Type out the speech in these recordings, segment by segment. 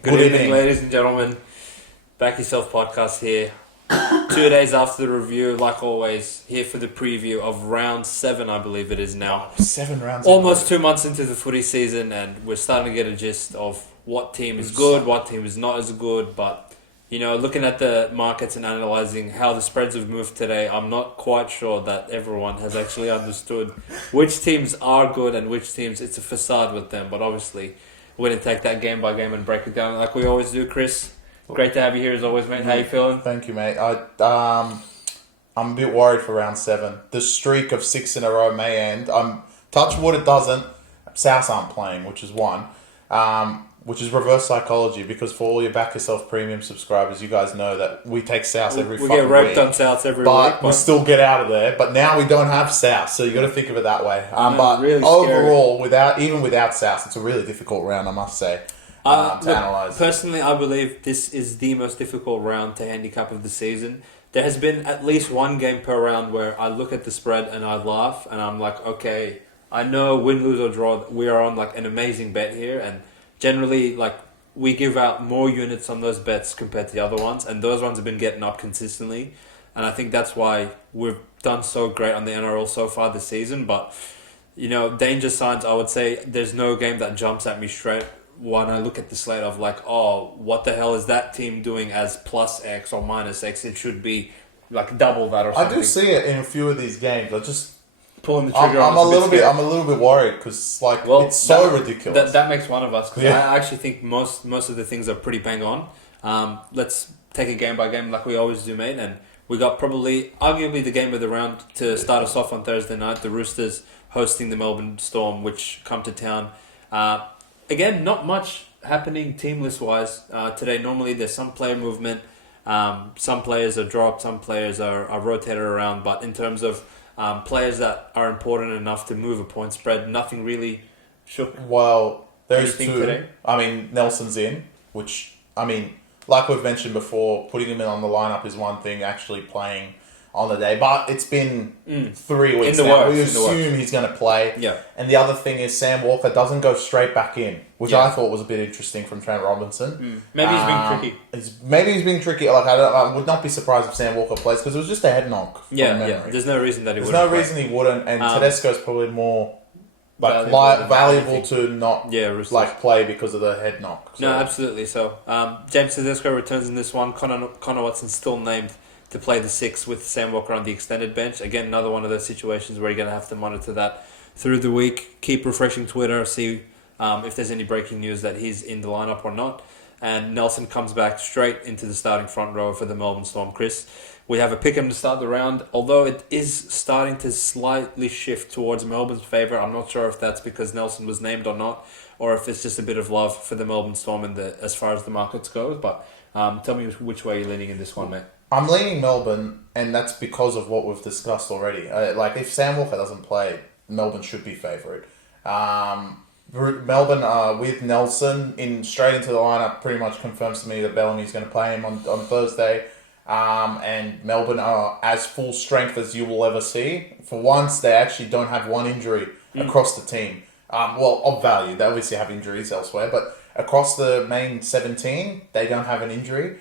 Good evening, ladies and gentlemen. BackYourself Podcast here. 2 days after the review, like always, here for the preview of round 7, I believe it is now. 7 rounds. Almost 2 months into the footy season, and we're starting to get a gist of what team is good, what team is not as good. But, you know, looking at the markets and analysing how the spreads have moved today, I'm not quite sure that everyone has actually understood which teams are good and which teams it's a facade with them. But obviously, we're going to take that game by game and break it down like we always do. Chris, great to have you here as always, mate. How you feeling? Thank you, mate. I'm a bit worried for round 7. The streak of 6 in a row may end. Touch wood, it doesn't. South aren't playing, which is one. Which is reverse psychology, because for all your Back Yourself premium subscribers, you guys know that we take South every fucking week. We get raped on South every week. But we still get out of there. But now we don't have South, so you got to think of it that way. But really overall, without South, it's a really difficult round, I must say, to analyse. Personally, I believe this is the most difficult round to handicap of the season. There has been at least one game per round where I look at the spread and I laugh, and I'm like, okay, I know win, lose or draw, we are on like an amazing bet here, and generally, like, we give out more units on those bets compared to the other ones, and those ones have been getting up consistently, and I think that's why we've done so great on the NRL so far this season. But, you know, danger signs, I would say there's no game that jumps at me straight when I look at the slate of like, oh, what the hell is that team doing as plus X or minus X? It should be like double that or something. I do see it in a few of these games. I just... pulling the trigger. I'm a little bit worried because it's so ridiculous. That makes one of us, because I actually think most of the things are pretty bang on. Let's take it game by game like we always do, mate. And we got arguably the game of the round to start us off on Thursday night. The Roosters hosting the Melbourne Storm, which come to town. Again, not much happening teamless wise today. Normally there's some player movement. Some players are dropped. Some players are rotated around. But in terms of players that are important enough to move a point spread, nothing really shook. Well, there's 2. Today. I mean, Nelson's in, which, I mean, like we've mentioned before, putting him in on the lineup is one thing, actually playing on the day. But it's been 3 weeks now. We assume he's going to play. Yeah. And the other thing is Sam Walker doesn't go straight back in, which I thought was a bit interesting from Trent Robinson. Maybe he's being tricky. Maybe he's being tricky. Like I would not be surprised if Sam Walker plays, because it was just a head knock. Yeah. There's no reason that he wouldn't. There's no reason he wouldn't, and Tedesco's probably more valuable to not play because of the head knock. So. No, absolutely. So James Tedesco returns in this one. Connor Watson's still named to play the 6 with Sam Walker on the extended bench. Again, another one of those situations where you're going to have to monitor that through the week. Keep refreshing Twitter, see if there's any breaking news that he's in the lineup or not. And Nelson comes back straight into the starting front row for the Melbourne Storm. Chris, we have a pick'em to start the round, although it is starting to slightly shift towards Melbourne's favour. I'm not sure if that's because Nelson was named or not, or if it's just a bit of love for the Melbourne Storm as far as the markets goes. But tell me which way you're leaning in this one, mate. I'm leaning Melbourne, and that's because of what we've discussed already. If Sam Walker doesn't play, Melbourne should be favourite. Melbourne, with Nelson straight into the lineup, pretty much confirms to me that Bellamy's going to play him on Thursday. And Melbourne are as full strength as you will ever see. For once, they actually don't have one injury across the team. Of value. They obviously have injuries elsewhere, but across the main 17, they don't have an injury.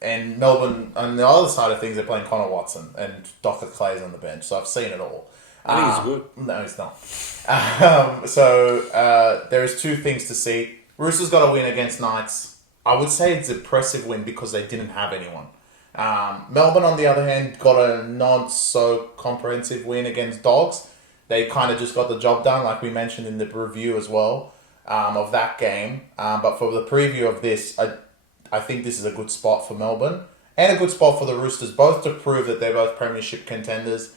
And Melbourne, on the other side of things, they're playing Connor Watson and Dr. Clay's on the bench, so I've seen it all. I think he's good. No, he's not. There is 2 things to see. Roosters got a win against Knights. I would say it's an impressive win because they didn't have anyone. Melbourne, on the other hand, got a not-so-comprehensive win against Dogs. They kind of just got the job done, like we mentioned in the review as well, of that game. But for the preview of this, I think this is a good spot for Melbourne and a good spot for the Roosters, both to prove that they're both premiership contenders.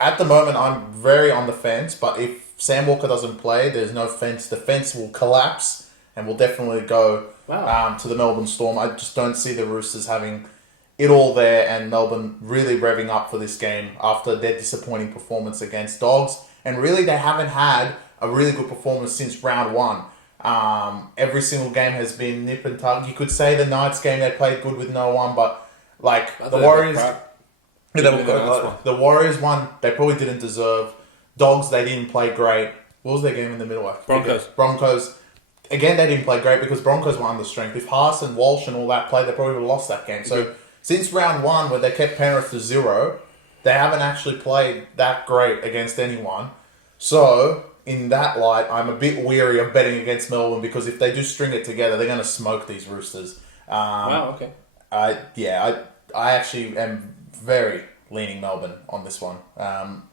At the moment, I'm very on the fence, but if Sam Walker doesn't play, there's no fence. The fence will collapse and will definitely go to the Melbourne Storm. I just don't see the Roosters having it all there, and Melbourne really revving up for this game after their disappointing performance against Dogs. And really, they haven't had a really good performance since round 1. Every single game has been nip and tuck. You could say the Knights game they played good with no one, but the Warriors, the Warriors one they probably didn't deserve. Dogs, they didn't play great. What was their game in the middle? Broncos. again, they didn't play great because Broncos were under strength. If Haas and Walsh and all that played, they probably would have lost that game. So since round 1, where they kept Penrith to 0, they haven't actually played that great against anyone. So in that light, I'm a bit weary of betting against Melbourne because if they do string it together, they're going to smoke these Roosters. Wow, okay. I actually am very leaning Melbourne on this one.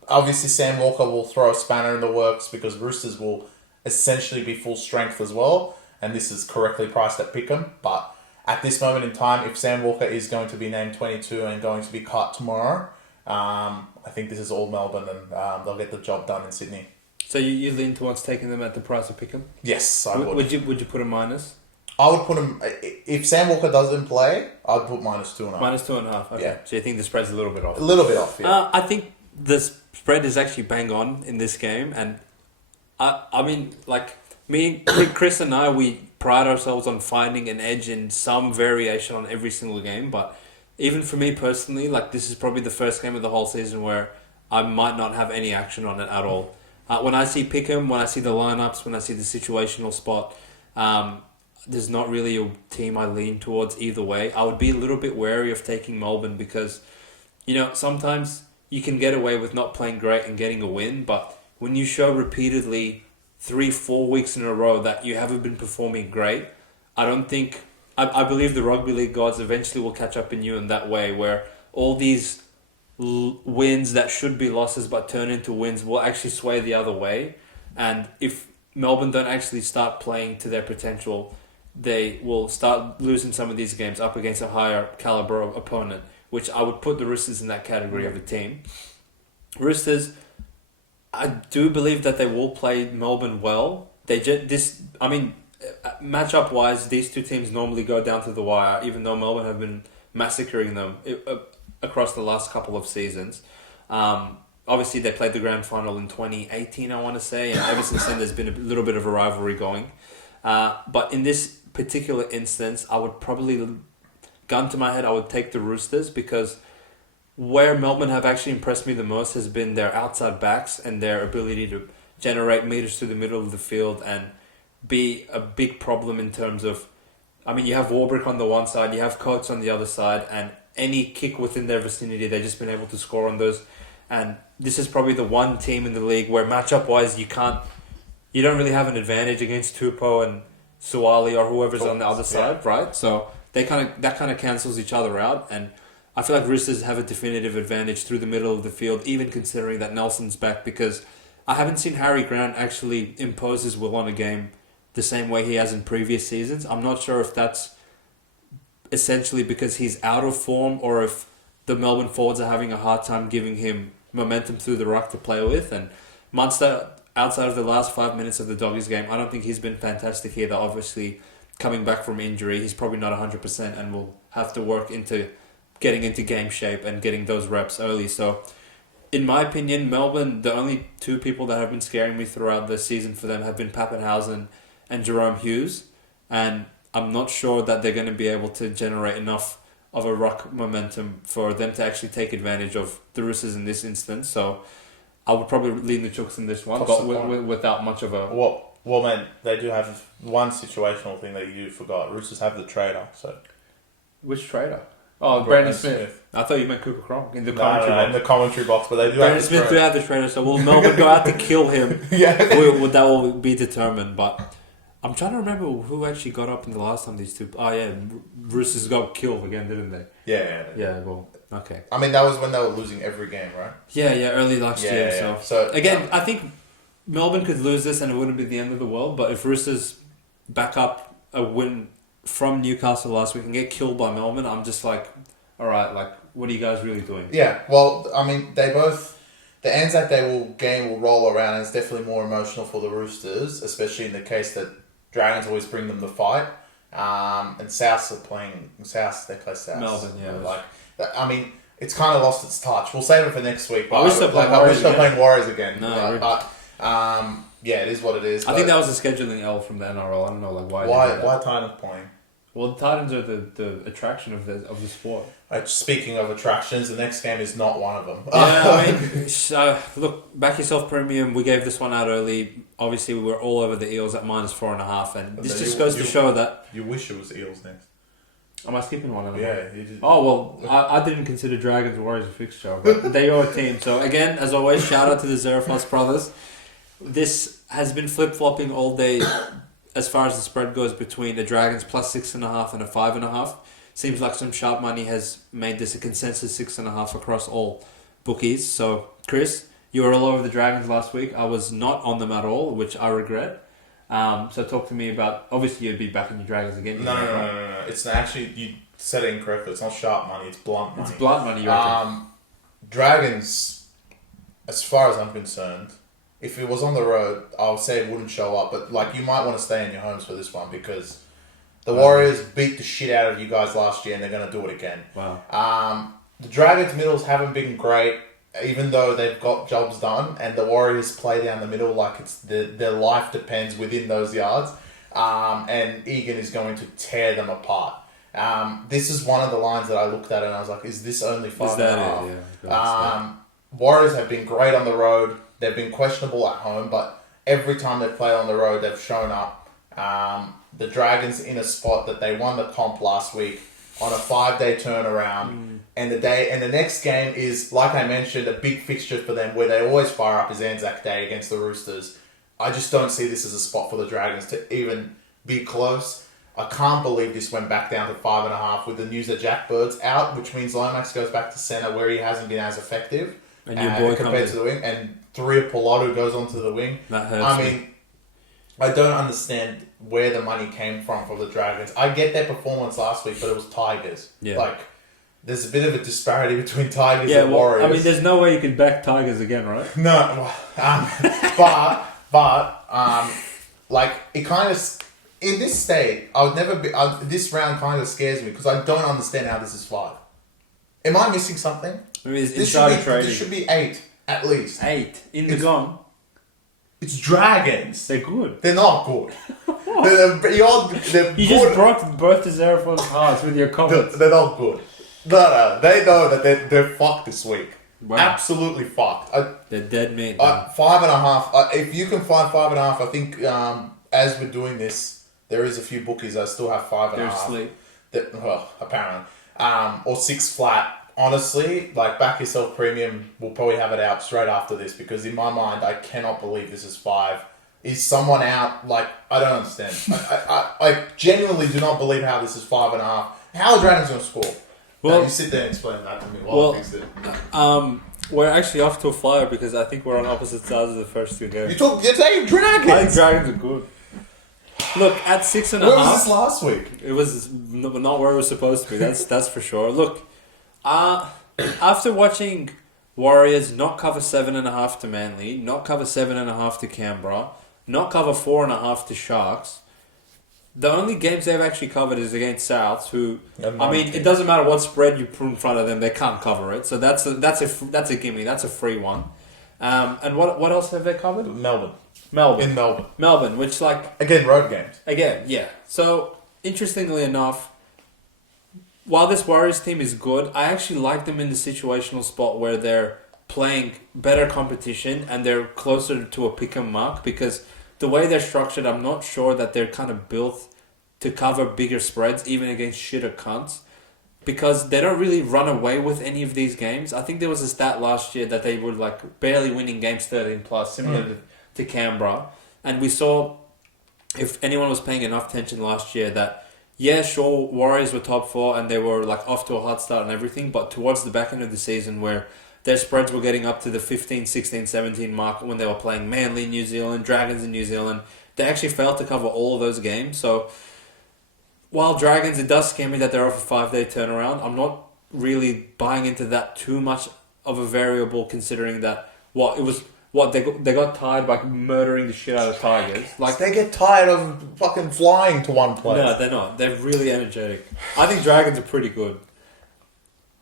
Obviously, Sam Walker will throw a spanner in the works because Roosters will essentially be full strength as well, and this is correctly priced at Pick'em. But at this moment in time, if Sam Walker is going to be named 22 and going to be cut tomorrow, I think this is all Melbourne, and they'll get the job done in Sydney. So you lean towards taking them at the price of Pick'em? Yes, I would. Would you put a minus? I would put him... If Sam Walker doesn't play, I'd put -2.5. -2.5, okay. Yeah. So you think the spread's a little bit off? A little bit off, yeah. I think the spread is actually bang on in this game. And I mean, like, Chris and I, we pride ourselves on finding an edge in some variation on every single game. But even for me personally, like, this is probably the first game of the whole season where I might not have any action on it at all. When I see Pick'em, when I see the lineups, when I see the situational spot... there's not really a team I lean towards either way. I would be a little bit wary of taking Melbourne because, sometimes you can get away with not playing great and getting a win, but when you show repeatedly 3-4 weeks in a row that you haven't been performing great, I believe the rugby league gods eventually will catch up in you in that way, where all these wins that should be losses but turn into wins will actually sway the other way. And if Melbourne don't actually start playing to their potential, they will start losing some of these games up against a higher caliber opponent, which I would put the Roosters in that category of a team. Roosters, I do believe that they will play Melbourne well. Matchup wise, these two teams normally go down to the wire, even though Melbourne have been massacring them across the last couple of seasons. Obviously, they played the grand final in 2018, I want to say, and ever since then, there's been a little bit of a rivalry going. But in this particular instance, I would probably, gun to my head, I would take the Roosters because where Melbourne have actually impressed me the most has been their outside backs and their ability to generate meters to the middle of the field and be a big problem in terms of, you have Warbrick on the one side, you have Coates on the other side, and any kick within their vicinity, they've just been able to score on those. And this is probably the one team in the league where matchup-wise you don't really have an advantage against Tupou and Suwali or whoever's on the other side, right? So that kind of cancels each other out, and I feel like Roosters have a definitive advantage through the middle of the field, even considering that Nelson's back, because I haven't seen Harry Grant actually impose his will on a game the same way he has in previous seasons. I'm not sure if that's essentially because he's out of form or if the Melbourne forwards are having a hard time giving him momentum through the ruck to play with. And Munster, outside of the last 5 minutes of the Doggies game, I don't think he's been fantastic either. Obviously, coming back from injury, he's probably not 100% and will have to work into getting into game shape and getting those reps early. So, in my opinion, Melbourne, the only two people that have been scaring me throughout the season for them have been Pappenhausen and Jerome Hughes. And I'm not sure that they're going to be able to generate enough of a ruck momentum for them to actually take advantage of the Roosters in this instance. So I would probably lean the Chooks in this one, but without much of a... Well, man, they do have one situational thing that you forgot. Roosters have the trader, so... Which trader? Oh, Brandon Smith. I thought you meant Cooper Cronk in the commentary box. In the commentary box, but they do Brandon Smith do have the trader, so will Melbourne go out to kill him? Yeah. That will be determined, but... I'm trying to remember who actually got up in the last time these two... Oh, yeah. Roosters got killed again, didn't they? Yeah, well, okay. I mean, that was when they were losing every game, right? Yeah, early last year. Yeah. So again, I think Melbourne could lose this and it wouldn't be the end of the world, but if Roosters back up a win from Newcastle last week and get killed by Melbourne, I'm just like, all right, like, what are you guys really doing? Yeah, well, I mean, they both... The Anzac Day game will roll around and it's definitely more emotional for the Roosters, especially in the case that Dragons always bring them the fight. And Souths are playing... they play Souths. Melbourne, yeah. I mean, it's kind of lost its touch. We'll save it for next week. I wish they're playing Warriors again. No, yeah, it is what it is. I think that was a scheduling L from the NRL. I don't know why. Why Titans playing? Well, the Titans are the attraction of the sport. Speaking of attractions, the next game is not one of them. Yeah, I mean, look, Back Yourself Premium, we gave this one out early. Obviously, we were all over the Eels at -4.5, and this just goes to show that... You wish it was Eels next. Am I skipping one of them? Yeah, you did. Oh, well, I didn't consider Dragons Warriors a fixture, but they are a team. So, again, as always, shout out to the Zerafos brothers. This has been flip-flopping all day as far as the spread goes between the Dragons +6.5 and a 5.5. Seems like some sharp money has made this a consensus 6.5 across all bookies. So, Chris, you were all over the Dragons last week. I was not on them at all, which I regret. So talk to me about... Obviously, you'd be backing your Dragons again. No. It's actually... You said it incorrectly. It's not sharp money. It's blunt money. It's blunt money, you reckon? Dragons, as far as I'm concerned, if it was on the road, I would say it wouldn't show up. But like, you might want to stay in your homes for this one because the Warriors beat the shit out of you guys last year and they're going to do it again. Wow. The Dragons' middles haven't been great, even though they've got jobs done, and the Warriors play down the middle like it's their life depends within those yards. And Egan is going to tear them apart. This is one of the lines that I looked at and I was like, is this only 5.5? Yeah. Warriors have been great on the road. They've been questionable at home, but every time they play on the road, they've shown up. The Dragons in a spot that they won the comp last week on a 5-day turnaround. And the next game is, like I mentioned, a big fixture for them where they always fire up is Anzac Day against the Roosters. I just don't see this as a spot for the Dragons to even be close. I can't believe this went back down to 5.5 with the news that Jack Bird's out, which means Lomax goes back to centre where he hasn't been as effective. And your boy compared to the wing, and Pilato goes onto the wing. That hurts me. I don't understand where the money came from for the Dragons. I get their performance last week, but it was Tigers. Yeah. Like, there's a bit of a disparity between Tigers and Warriors. I mean, there's no way you can back Tigers again, right? No, like, it kind of... In this state, I would never be... this round kind of scares me because I don't understand how this is 5. Am I missing something? I mean, it's insider trading. This should be 8, at least. 8 in the gun. It's Dragons. They're good. They're not good. they're You just broke both the Zerafos hearts with your comments. They're not good. No. They know that they're fucked this week. Wow. Absolutely fucked. They're dead meat. 5.5. If you can find 5.5, I think as we're doing this, there is a few bookies that still have 5.5. They're asleep. Well, apparently. Or 6 flat. Honestly, like Back Yourself Premium will probably have it out straight after this because in my mind, I cannot believe this is 5. Is someone out? Like, I don't understand. I genuinely do not believe how this is 5.5. How are Dragons going to score? Well, now, you sit there and explain that to me while I fix it. We're actually off to a flyer because I think we're on opposite sides of the first 2 games. You're saying Dragons? I think Dragons are good. Look, at 6.5... Where was this last week? It was not where it was supposed to be, that's for sure. Look, after watching Warriors not cover 7.5 to Manly, not cover 7.5 to Canberra, not cover 4.5 to Sharks, the only games they've actually covered is against Souths, who... I mean, it doesn't matter what spread you put in front of them, they can't cover it. So that's a gimme, that's a free one. And what else have they covered? Melbourne. In Melbourne. Melbourne, which like... Again, road games. Again, yeah. So, interestingly enough, while this Warriors team is good, I actually like them in the situational spot where they're playing better competition and they're closer to a pick 'em mark because the way they're structured, I'm not sure that they're kind of built to cover bigger spreads, even against shitter cunts, because they don't really run away with any of these games. I think there was a stat last year that they were like barely winning games 13 plus, similar to Canberra. And we saw, if anyone was paying enough attention last year, that yeah, sure, Warriors were top 4 and they were like off to a hot start and everything, but towards the back end of the season where their spreads were getting up to the 15, 16, 17 mark when they were playing Manly in New Zealand, Dragons in New Zealand, they actually failed to cover all of those games. So while Dragons, it does scare me that they're off a 5-day turnaround, I'm not really buying into that too much of a variable considering that they got tired by murdering the shit out of Tigers. Like they get tired of fucking flying to one place. No, they're not. They're really energetic. I think Dragons are pretty good.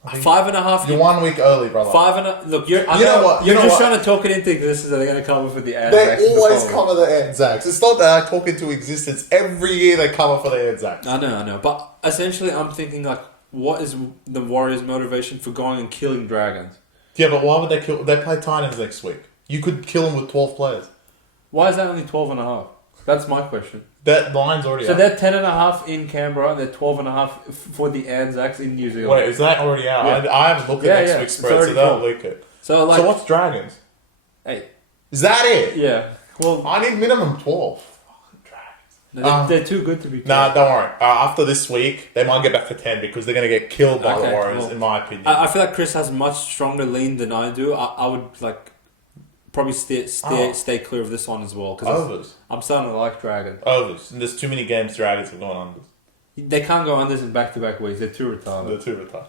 5.5. You're 1 week early, brother. Look, You know what? You're just trying to talk it into existence that they're going to come up with the Anzacs. They always cover the Anzacs. It's not that I talk into existence. Every year they cover for the Anzacs. I know. But essentially, I'm thinking, like, what is the Warriors' motivation for going and killing dragons? Yeah, but why would they kill... They play Titans next week. You could kill them with 12 players. Why is that only 12.5? That's my question. That line's already So out. they're 10.5 in Canberra, and they're 12.5 for the Anzacs in New Zealand. Wait, is that already out? Yeah. I haven't looked at next week's spread, so they'll leak it. So what's Dragons? Hey. Is that it? Yeah. Well, I need minimum 12. Fucking Dragons. No, they're too good to be. Nah, don't worry. After this week, they might get back to 10 because they're going to get killed by the Warriors, well, in my opinion. I feel like Chris has much stronger lean than I do. I would probably stay clear of this one as well. Overs. I'm starting to like Dragons. Overs. And there's too many games Dragons have gone unders. They can't go unders in back-to-back weeks. They're too retarded.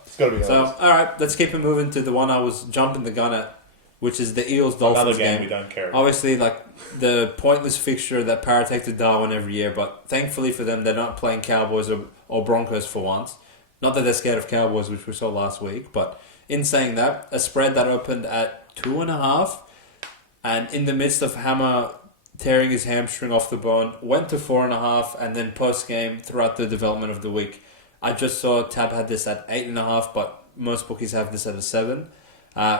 It's got to be So, overs. alright, let's keep it moving to the one I was jumping the gun at, which is the Eels-Dolphins Another game game. we don't care about. Obviously, the pointless fixture that Para take to Darwin every year, but thankfully for them, they're not playing Cowboys or Broncos for once. Not that they're scared of Cowboys, which we saw last week, but in saying that, a spread that opened at 2.5, and in the midst of Hammer tearing his hamstring off the bone, went to 4.5, and then post-game throughout the development of the week. I just saw Tab had this at 8.5, but most bookies have this at a 7.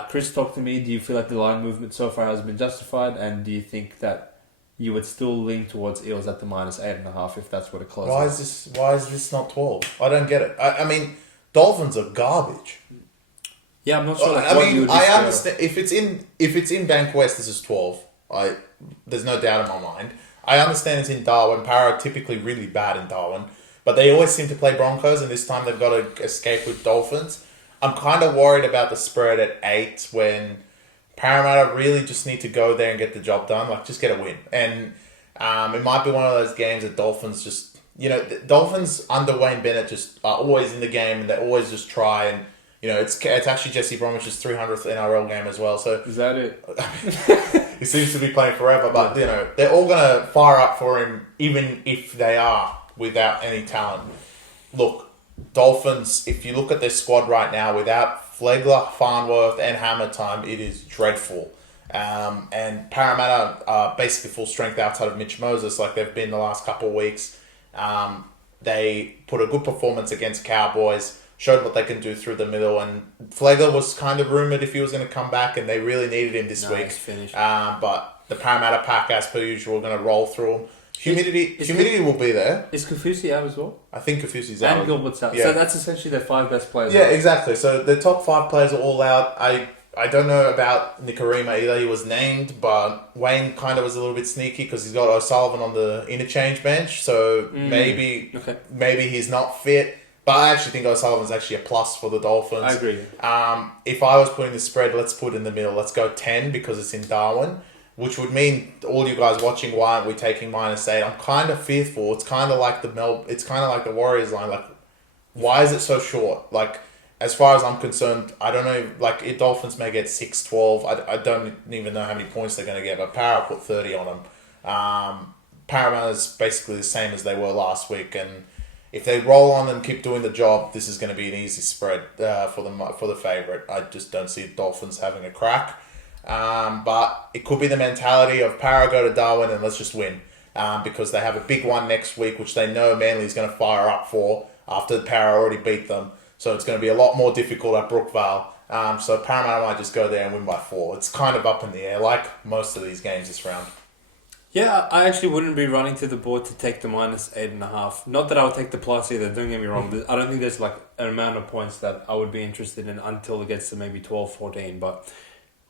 Chris, talk to me. Do you feel like the line movement so far has been justified, and do you think that you would still lean towards Eels at the minus 8.5 if that's what it closes? Why is this not 12? I don't get it. I mean, Dolphins are garbage. Yeah, I'm not sure. I understand if it's in Bank West, this is 12. There's no doubt in my mind. I understand it's in Darwin. Para are typically really bad in Darwin, but they always seem to play Broncos, and this time they've got to escape with Dolphins. I'm kind of worried about the spread at 8 when Parramatta really just need to go there and get the job done. Just get a win. And it might be one of those games that Dolphins just... the Dolphins under Wayne Bennett just are always in the game, and they always just try. And, it's actually Jesse Bromwich's 300th NRL game as well. So is that it? He seems to be playing forever, but, they're all going to fire up for him, even if they are without any talent. Look, Dolphins, if you look at their squad right now, without Flegler, Farnworth, and Hammer time, it is dreadful. And Parramatta are basically full strength outside of Mitch Moses, like they've been the last couple of weeks. They put a good performance against Cowboys, showed what they can do through the middle, and Flegler was kind of rumoured if he was going to come back, and they really needed him this week. He's finished. But the Parramatta pack, as per usual, are going to roll through them. Humidity will be there. Is Kafusi out as well? I think Kafusi's out. And Gilbert's out. Yeah. So that's essentially their 5 best players. Yeah, exactly. So the top 5 players are all out. I don't know about Nicarima either. He was named, but Wayne kind of was a little bit sneaky because he's got O'Sullivan on the interchange bench. So maybe he's not fit. But I actually think O'Sullivan's actually a plus for the Dolphins. I agree. If I was putting the spread, let's put it in the middle. Let's go 10 because it's in Darwin. Which would mean all you guys watching, why aren't we taking minus 8? I'm kind of fearful. It's kind of like the Warriors line. Why is it so short? As far as I'm concerned, I don't know. Dolphins may get 6-12. I don't even know how many points they're going to get. But Para put 30 on them. Parramatta's basically the same as they were last week, and if they roll on and keep doing the job, this is going to be an easy spread for the favourite. I just don't see Dolphins having a crack. But it could be the mentality of Para go to Darwin and let's just win. Because they have a big one next week, which they know Manly is going to fire up for after Para already beat them. So it's going to be a lot more difficult at Brookvale. So Parramatta might just go there and win by 4. It's kind of up in the air, like most of these games this round. Yeah, I actually wouldn't be running to the board to take the minus 8.5. Not that I would take the plus either, don't get me wrong. I don't think there's an amount of points that I would be interested in until it gets to maybe 12, 14. But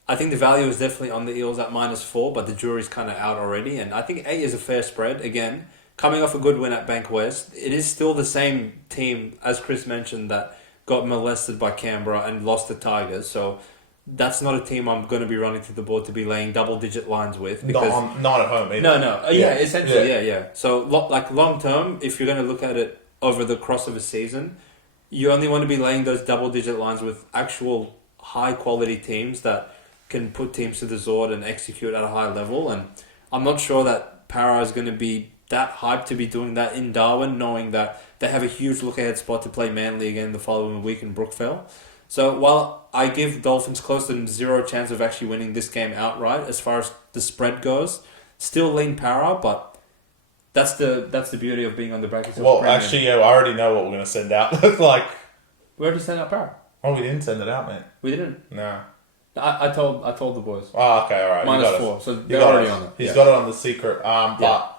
I think the value is definitely on the Eels at minus 4, but the jury's kind of out already. And I think 8 is a fair spread. Again, coming off a good win at Bank West, it is still the same team, as Chris mentioned, that got molested by Canberra and lost to Tigers. So that's not a team I'm going to be running to the board to be laying double-digit lines with. Because not at home either. No. Essentially, yeah. So, long-term, if you're going to look at it over the course of a season, you only want to be laying those double-digit lines with actual high-quality teams that can put teams to the Zord and execute at a high level. And I'm not sure that Para is going to be that hyped to be doing that in Darwin, knowing that they have a huge look-ahead spot to play Manly again the following week in Brookvale. So while I give Dolphins close to zero chance of actually winning this game outright, as far as the spread goes, still lean para, but that's the beauty of being on the bracket. Well, actually, yeah, I already know what we're going to send out. Like, we already sent out para. Oh, we didn't send it out, man. We didn't. No. I told the boys. Oh, okay, all right. -4, so they're already on it. He's got it on the secret. But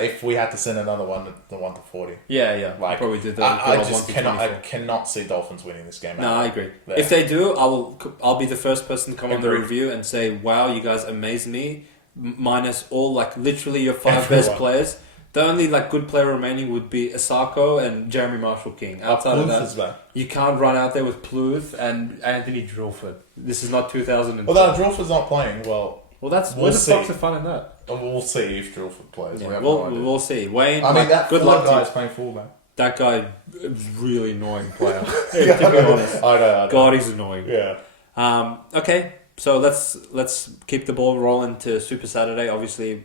if we had to send another one, the 1 to 40. Yeah. Like, probably did. I just cannot see Dolphins winning this game. No, I agree. Yeah. If they do, I'll be the first person to come on the review and say, "Wow, you guys amaze me." Minus all, like, literally your 5 best players. The only, like, good player remaining would be Asako and Jeremy Marshall-King. Outside of that, you can't run out there with Pluth and Anthony Drillford. This is not 2000. Well, Drillford's not playing well. Well, where the fuck's the fun in that? We'll see if Drillford plays. Yeah, we'll see. Wayne, I mean, that good luck guy is playing fullback. That guy is really annoying player. To be honest. I know. God, he's annoying. Yeah. Okay, so let's keep the ball rolling to Super Saturday. Obviously,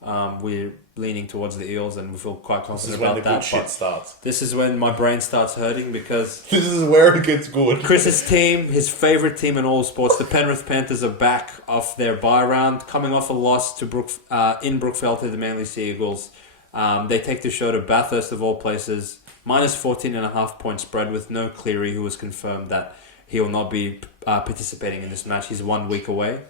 we're leaning towards the Eels, and we feel quite confident about that. This is when the good shit starts. This is when my brain starts hurting because this is where it gets good. Chris's team, his favourite team in all sports, the Penrith Panthers, are back off their bye round, coming off a loss to in Brookvale to the Manly Sea Eagles. They take the show to Bathurst of all places, -14.5 point spread with no Cleary, who has confirmed that he will not be participating in this match. He's 1 week away.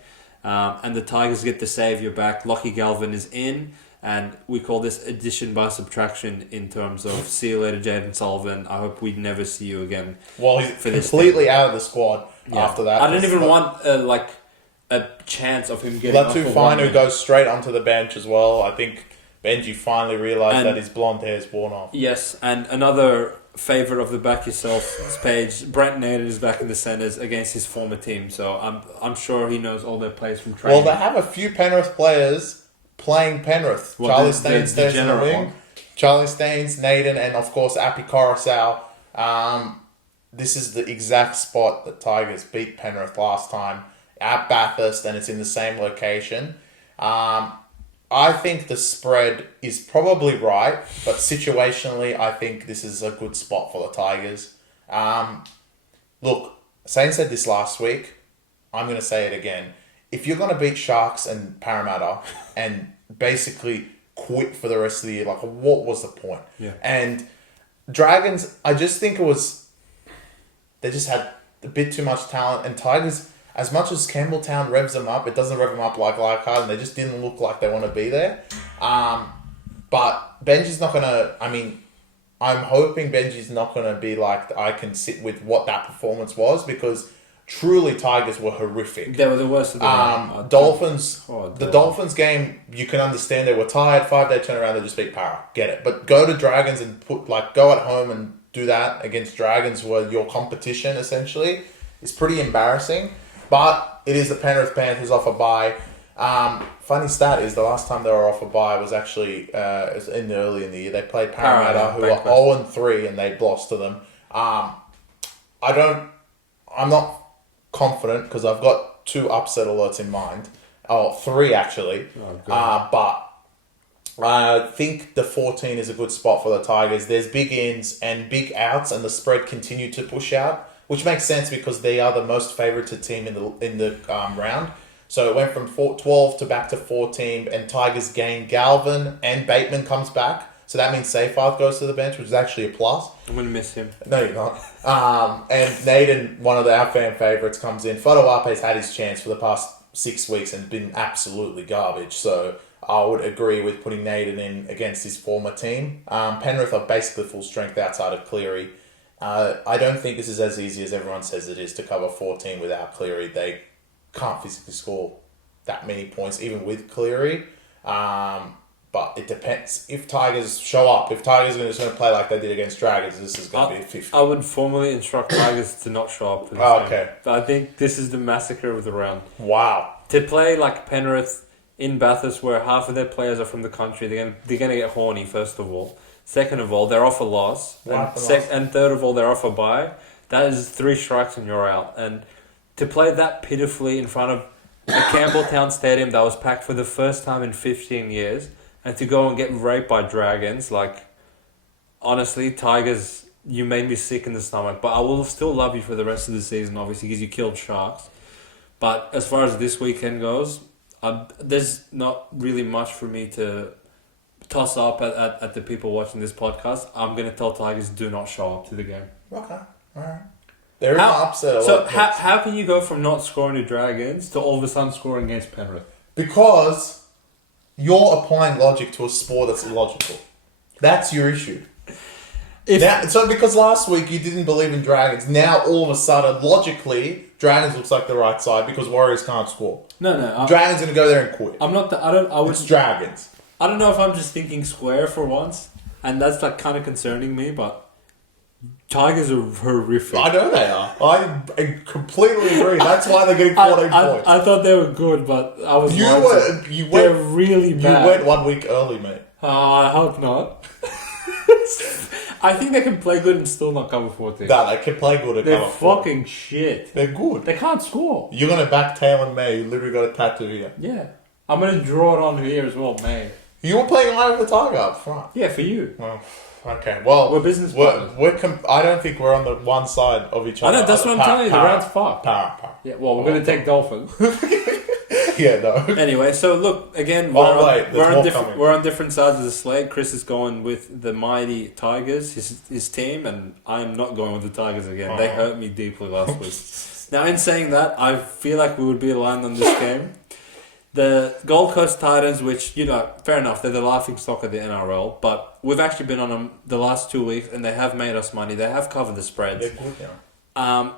And the Tigers get the saviour back. Lockie Galvin is in. And we call this addition by subtraction in terms of see you later, Jaden Sullivan. I hope we never see you again. Well, he's completely out of the squad after that. I don't even want a chance of him getting off. Latu Fainu goes straight onto the bench as well. I think Benji finally realised that his blonde hair is worn off. Yes, and another favourite of the Back Yourself page, Brent Naden is back in the centres against his former team. So I'm sure he knows all their plays from training. Well, they have a few Penrith players playing Penrith. Charlie Staines stays in the wing. Charlie Staines, Naden, and of course Api Coruscant. This is the exact spot that Tigers beat Penrith last time at Bathurst, and it's in the same location. I think the spread is probably right, but situationally, I think this is a good spot for the Tigers. Look, Hussein said this last week. I'm going to say it again. If you're going to beat Sharks and Parramatta and basically quit for the rest of the year, like, what was the point? Yeah. And Dragons, I just think they just had a bit too much talent. And Tigers, as much as Campbelltown revs them up, it doesn't rev them up like Leichhardt, and they just didn't look like they want to be there. But Benji's not going to, I'm hoping Benji's not going to be like, I can sit with what that performance was, because truly, Tigers were horrific. They were the worst of the game. The Dolphins game, you can understand they were tired. 5-day turnaround, they just beat Para. Get it. But go to Dragons and go at home and do that against Dragons, who are your competition essentially. It's pretty embarrassing. But it is the Penrith Panthers off a bye. Funny stat is the last time they were off a bye was actually early in the year. They played Parramatta, who are 0-3, and they lost to them. I'm not confident because I've got 2 upset alerts in mind. 3 actually. But I think the 14 is a good spot for the Tigers. There's big ins and big outs, and the spread continue to push out, which makes sense because they are the most favoured team in the round. So it went from 12 to back to 14, and Tigers gain Galvin, and Bateman comes back. So that means Seyfarth goes to the bench, which is actually a plus. I'm going to miss him. No, you're not. And Naden, one of our fan favourites, comes in. Fotoape's had his chance for the past 6 weeks and been absolutely garbage. So I would agree with putting Naden in against his former team. Penrith are basically full strength outside of Cleary. I don't think this is as easy as everyone says it is to cover 14 without Cleary. They can't physically score that many points, even with Cleary. But it depends. If Tigers show up, if Tigers are just going to play like they did against Dragons, this is going to be a 50. I would formally instruct Tigers to not show up. Okay. But I think this is the massacre of the round. Wow. To play like Penrith in Bathurst, where half of their players are from the country, they're going to get horny, first of all. Second of all, they're off a loss. And third of all, they're off a bye. That is 3 strikes and you're out. And to play that pitifully in front of a Campbelltown stadium that was packed for the first time in 15 years... And to go and get raped by Dragons, like, honestly, Tigers you made me sick in the stomach. But I will still love you for the rest of the season, obviously, because you killed Sharks. But as far as this weekend goes, there's not really much for me to toss up at the people watching this podcast. I'm going to tell Tigers do not show up to the game. Okay, alright. They're upset a lot. So how can you go from not scoring to Dragons to all of a sudden scoring against Penrith? Because you're applying logic to a sport that's illogical. That's your issue. So because last week you didn't believe in Dragons, now all of a sudden, logically, Dragons looks like the right side because Warriors can't score. No. Dragons going to go there and quit. I'm not. It's Dragons. I don't know if I'm just thinking square for once, and that's like kind of concerning me, but Tigers are horrific. I know they are. I completely agree. That's why they're getting 14 points. I thought they were good, but I was. They're really bad. You went 1 week early, mate. Oh, I hope not. I think they can play good and still not cover 14. No, they can play good and They're cover 14. fucking shit. They're good. They can't score. You're going to back Taylor May, who literally got a tattoo here. Yeah. I'm going to draw it on here as well, May. You were playing Eye of the Tiger up front. Yeah, for you. Well, okay. Well, we're business partners. I don't think we're on the one side of each other. I know, that's what I'm telling you. The round's fucked. Power. Yeah, well, we're going to take Dolphins. Yeah, no. Anyway, so look, again, we're on different sides of the slate. Chris is going with the mighty Tigers, his team, and I'm not going with the Tigers again. They hurt me deeply last week. Now, in saying that, I feel like we would be aligned on this game. The Gold Coast Titans, which, fair enough, they're the laughing stock of the NRL, but we've actually been on them the last 2 weeks, and they have made us money. They have covered the spreads. They're good now.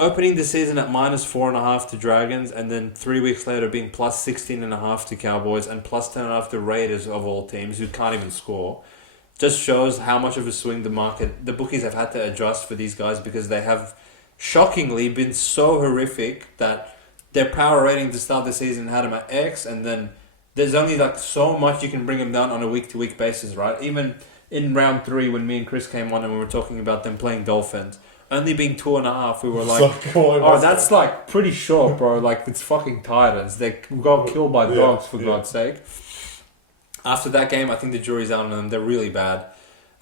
Opening the season at -4.5 to Dragons, and then 3 weeks later being +16.5 to Cowboys and +10.5 to Raiders of all teams who can't even score, just shows how much of a swing the bookies have had to adjust for these guys, because they have shockingly been so horrific that their power rating to start the season had them at X, and then there's only like so much you can bring them down on a week-to-week basis, right? Even in round 3 when me and Chris came on and we were talking about them playing Dolphins, only being 2.5, we were like, that's like pretty short, bro. Like, it's fucking Titans. They got killed by dogs, for God's sake. After that game, I think the jury's out on them. They're really bad.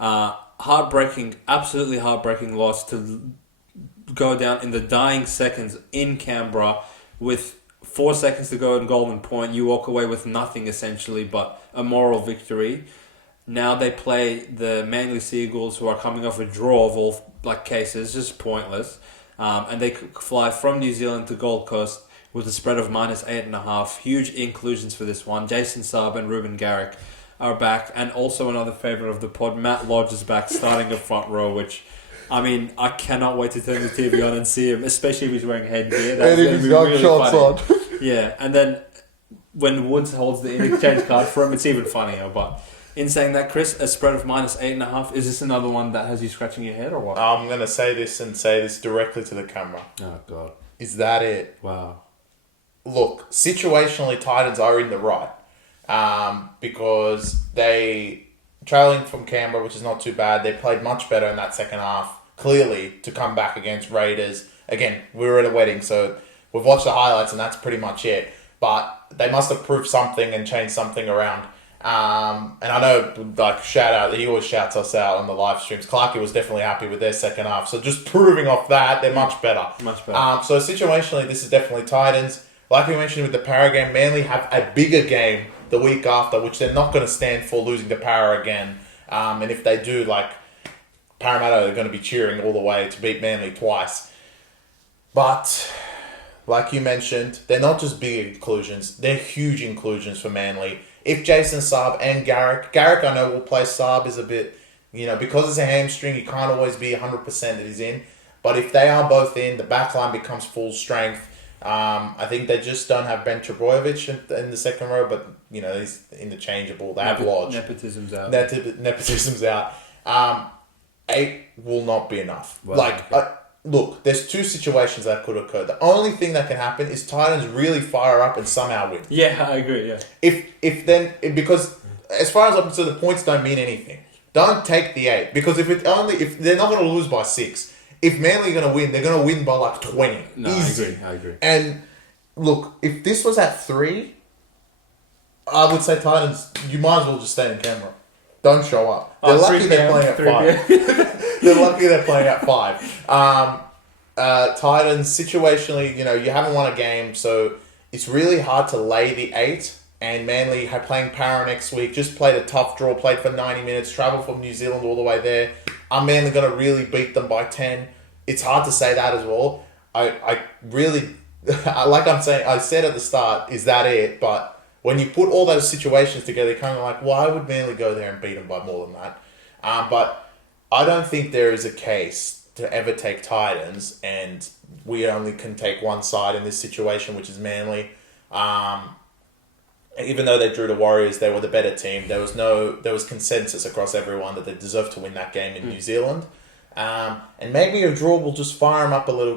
Absolutely heartbreaking loss to go down in the dying seconds in Canberra with 4 seconds to go in Golden Point. You walk away with nothing, essentially, but a moral victory. Now they play the Manly Seagulls, who are coming off a draw of all cases, just pointless. And they fly from New Zealand to Gold Coast with a spread of -8.5. Huge inclusions for this one. Jason Saab and Ruben Garrick are back. And also another favourite of the pod, Matt Lodge is back, starting a front row, which, I mean, I cannot wait to turn the TV on and see him, especially if he's wearing headgear. That's going to be really funny. Yeah, and then when Woods holds the in-exchange card for him, it's even funnier, but... In saying that, Chris, a spread of -8.5, is this another one that has you scratching your head or what? I'm going to say this directly to the camera. Oh, God. Is that it? Wow. Look, situationally, Titans are in the right. Because they, trailing from Canberra, which is not too bad, they played much better in that second half, clearly, to come back against Raiders. Again, we were at a wedding, so we've watched the highlights and that's pretty much it. But they must have proved something and changed something around. And I know, shout out, he always shouts us out on the live streams. Clarkie was definitely happy with their second half. So just proving off that, they're much better. Much better. So situationally, this is definitely Titans. Like we mentioned with the Para game, Manly have a bigger game the week after, which they're not going to stand for losing to Para again. And if they do, Parramatta are going to be cheering all the way to beat Manly twice. But... like you mentioned, they're not just big inclusions, they're huge inclusions for Manly. If Jason Saab and Garrick I know will play Saab is a bit, because it's a hamstring, you can't always be 100% that he's in. But if they are both in, the backline becomes full strength. I think they just don't have Ben Trebojevic in the second row, but, he's interchangeable. They have Lodge. Nepotism's out. Nepotism's out. 8 will not be enough. Well, look, there's 2 situations that could occur. The only thing that can happen is Titans really fire up and somehow win. Yeah, I agree, yeah. Because as far as I'm concerned, the points don't mean anything. Don't take the 8. Because if they're not going to lose by 6. If Manly are going to win, they're going to win by 20. No, easy. I agree. And look, if this was at 3, I would say Titans, you might as well just stay in Canberra. don't show up. They're lucky they're playing at 5. They're lucky they're playing at 5. Titans, situationally, you haven't won a game, so it's really hard to lay the 8. And Manly are playing Para next week. Just played a tough draw, played for 90 minutes, travelled from New Zealand all the way there. Are Manly going to really beat them by 10? It's hard to say that as well. I really, like I said at the start, is that it? But when you put all those situations together, you're kind of like, why would Manly go there and beat them by more than that? But I don't think there is a case to ever take Titans, and we only can take one side in this situation, which is Manly. Even though they drew the Warriors, they were the better team. There was consensus across everyone that they deserved to win that game in New Zealand. And maybe a draw will just fire them up a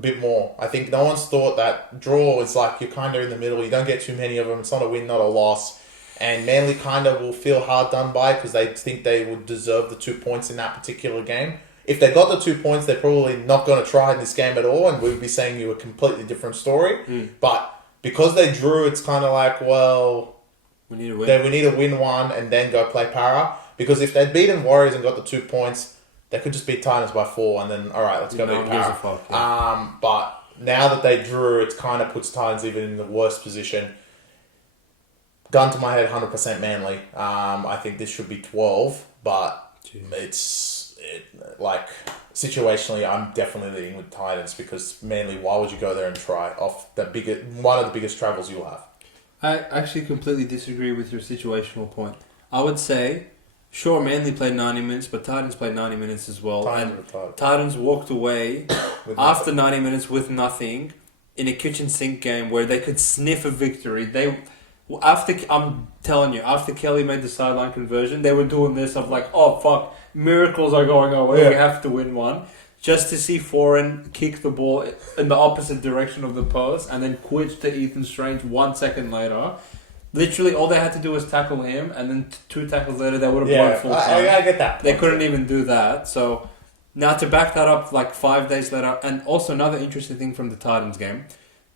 bit more. I think no one's thought that draw is like you're kind of in the middle. You don't get too many of them. It's not a win, not a loss. And Manly kind of will feel hard done by because they think they would deserve the 2 points in that particular game. If they got the 2 points, they're probably not going to try in this game at all, and we'd be saying you a completely different story. But because they drew, it's kind of like, well, we need to win. We need to win one and then go play Para. Because if they'd beaten Warriors and got the 2 points, they could just beat Titans by 4 and then, all right, let's go beat Para. But now that they drew, it kind of puts Titans even in the worst position. Gun to my head, 100% Manly. I think this should be 12, but situationally, I'm definitely leading with Titans because Manly, why would you go there and try off one of the biggest travels you'll have? I actually completely disagree with your situational point. I would say, sure, Manly played 90 minutes, but Titans played 90 minutes as well. Titans walked away after 90 minutes with nothing in a kitchen sink game where they could sniff a victory. I'm telling you, after Kelly made the sideline conversion, they were doing this of like, oh fuck, miracles are going our way, we have to win one. Just to see Foreign kick the ball in the opposite direction of the post and then quit to Ethan Strange 1 second later. Literally, all they had to do was tackle him, and then 2 tackles later, they would have blown full time. I get that. They couldn't even do that. So, now to back that up, like 5 days later, and also another interesting thing from the Titans game,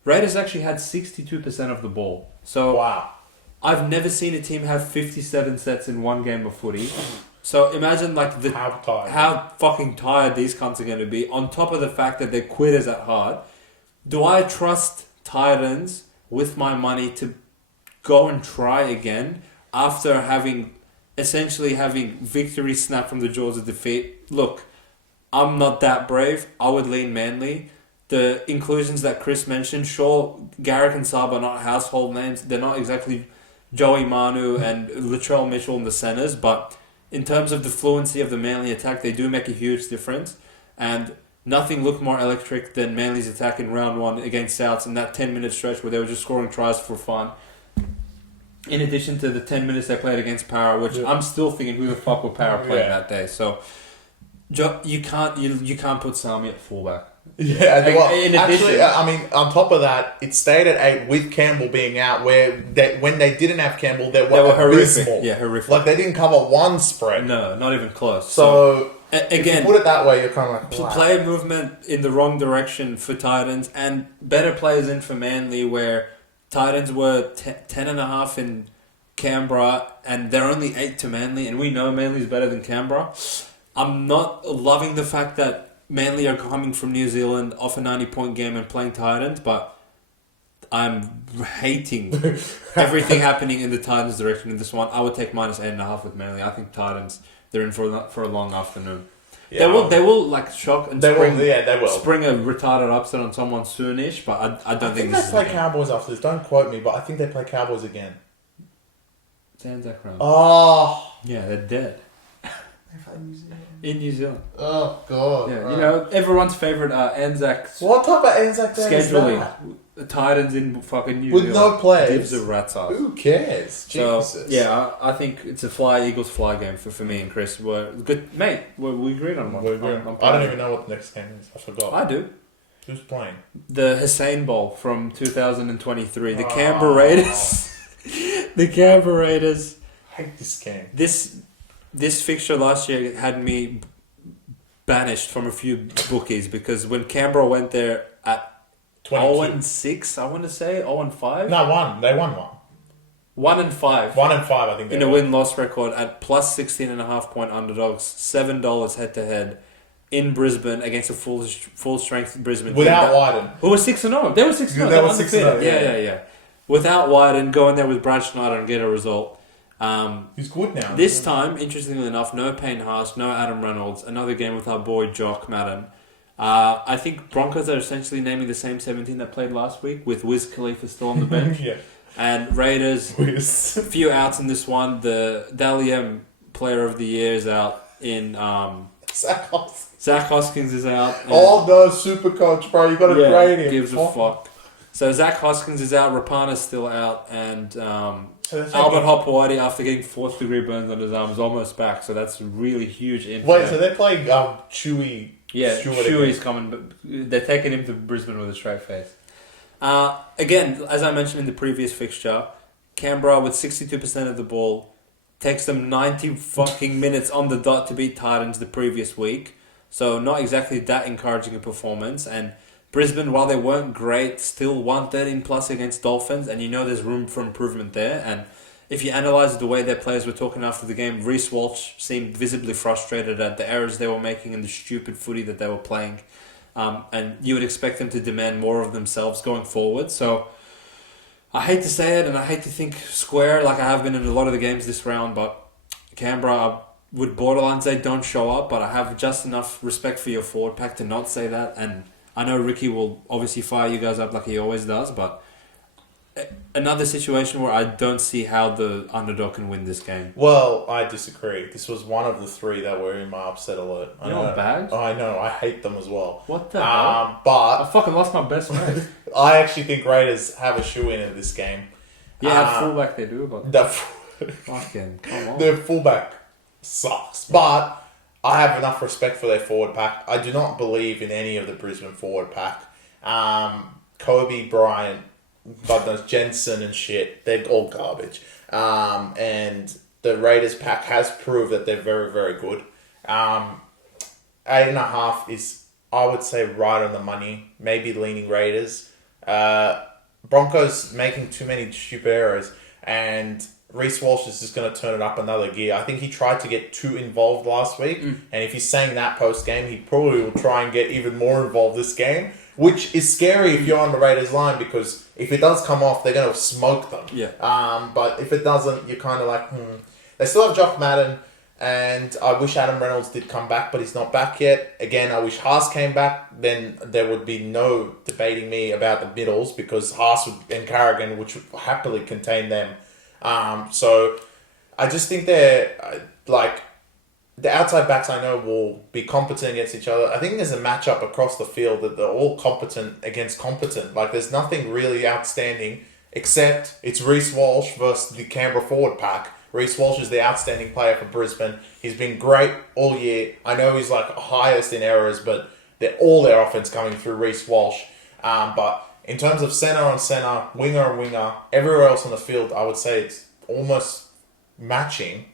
Raiders actually had 62% of the ball. So, wow. I've never seen a team have 57 sets in one game of footy. So imagine like how fucking tired these cunts are going to be, on top of the fact that they're quitters at heart. Do I trust Titans with my money to go and try again after essentially having victory snap from the jaws of defeat? Look, I'm not that brave. I would lean Manly. The inclusions that Chris mentioned, sure, Garrick and Saab are not household names. They're not exactly Joey Manu and Latrell Mitchell in the centres, but in terms of the fluency of the Manly attack, they do make a huge difference. And nothing looked more electric than Manly's attack in round 1 against Souths in that 10-minute stretch where they were just scoring tries for fun. In addition to the 10 minutes they played against Para, which I'm still thinking who the fuck were Para playing that day. So you can't put Sami at fullback. Yeah, well, in addition, I mean, on top of that, it stayed at 8 with Campbell being out. When they didn't have Campbell, they were horrific. Yeah, horrific. Like they didn't cover one spread. No, not even close. So again, if you put it that way, you're kind of like wow. Player movement in the wrong direction for Titans, and better players in for Manly, where Titans were 10.5 in Canberra, and they're only 8 to Manly, and we know Manly's better than Canberra. I'm not loving the fact that Manly are coming from New Zealand off a 90-point game and playing Titans, but I'm hating everything happening in the Titans' direction in this one. I would take -8.5 with Manly. I think Titans, they're in for a long afternoon. Yeah, they will like shock and spring a retarded upset on someone soonish, but I don't think they play Cowboys after this. Don't quote me, but I think they play Cowboys again. It's Anzac round. Oh. Yeah, they're dead. In New Zealand. Oh, God. Yeah, right. Everyone's favourite Anzac... What type of Anzac day is that? The Titans in fucking New Zealand. With no players? Gives a rat's ass. Who cares? Jesus. So, yeah, I think it's a Eagles fly game for me and Chris. We're good, mate. We agreed on one. I don't even know what the next game is. I forgot. I do. Who's playing? The Hussein Bowl from 2023. The Canberra Raiders. The Canberra Raiders. I hate this game. This fixture last year had me banished from a few bookies because when Canberra went there at 0-6, I want to say 0-5. No, they won one. 1-5. 1-5, I think. In a win-loss record at plus 16.5 point underdogs, $7 head-to-head in Brisbane against a full-strength Brisbane without team. Wyden. Who was 6-0. They were 6-0. They were 6-0. Yeah. Without Wyden, go in there with Brad Schneider and get a result. He's good now. This time, interestingly enough, no Payne Haas, no Adam Reynolds. Another game with our boy Jock Madden. I think Broncos are essentially naming the same 17 that played last week, with Wiz Khalifa still on the bench. Yeah. And Raiders, a few outs in this one. The Dally M Player of the Year is out in... Zach Hoskins is out. Oh no, super coach, bro. You got to trade him. Gives a fuck. So Zach Hoskins is out, Rapana's still out, and Albert Hopewadi, after getting 4th-degree burns on his arm, is almost back. So that's really huge. Wait, so they're playing Chewy? Yeah, Chewy's coming, but they're taking him to Brisbane with a straight face. Again, as I mentioned in the previous fixture, Canberra with 62% of the ball takes them 90 fucking minutes on the dot to beat Titans the previous week. So not exactly that encouraging a performance. And Brisbane, while they weren't great, still won 13 plus against Dolphins, and you know there's room for improvement there. And if you analyse the way their players were talking after the game, Reece Walsh seemed visibly frustrated at the errors they were making and the stupid footy that they were playing. And you would expect them to demand more of themselves going forward. So I hate to say it, and I hate to think square like I have been in a lot of the games this round, but Canberra would borderline say don't show up, but I have just enough respect for your forward pack to not say that. And I know Ricky will obviously fire you guys up like he always does, but another situation where I don't see how the underdog can win this game. Well, I disagree. This was one of the 3 that were in my upset alert. You're not bad. Oh, I know. I hate them as well. What the hell? But I fucking lost my best mate. I actually think Raiders have a shoe in this game. Yeah, at fullback they do, but fucking come on. Their fullback sucks, but I have enough respect for their forward pack. I do not believe in any of the Brisbane forward pack. Kobe Bryant, God knows, Jensen and shit, they're all garbage. And the Raiders pack has proved that they're very, very good. 8.5 is, I would say, right on the money. Maybe leaning Raiders. Broncos making too many stupid errors, and Reece Walsh is just going to turn it up another gear. I think he tried to get too involved last week, and if he's saying that post-game, he probably will try and get even more involved this game, which is scary if you're on the Raiders line, because if it does come off, they're going to smoke them. Yeah. But if it doesn't, you're kind of like, They still have Jock Madden, and I wish Adam Reynolds did come back, but he's not back yet. Again, I wish Haas came back. Then there would be no debating me about the middles, because Haas and Carrigan would happily contain them. So I just think they're like the outside backs. I know will be competent against each other. I think there's a matchup across the field that they're all competent against competent. Like there's nothing really outstanding except it's Reece Walsh versus the Canberra forward pack. Reece Walsh is the outstanding player for Brisbane. He's been great all year. I know he's like highest in errors, but they're all their offense coming through Reece Walsh. But in terms of centre on centre, winger on winger, everywhere else on the field, I would say it's almost matching.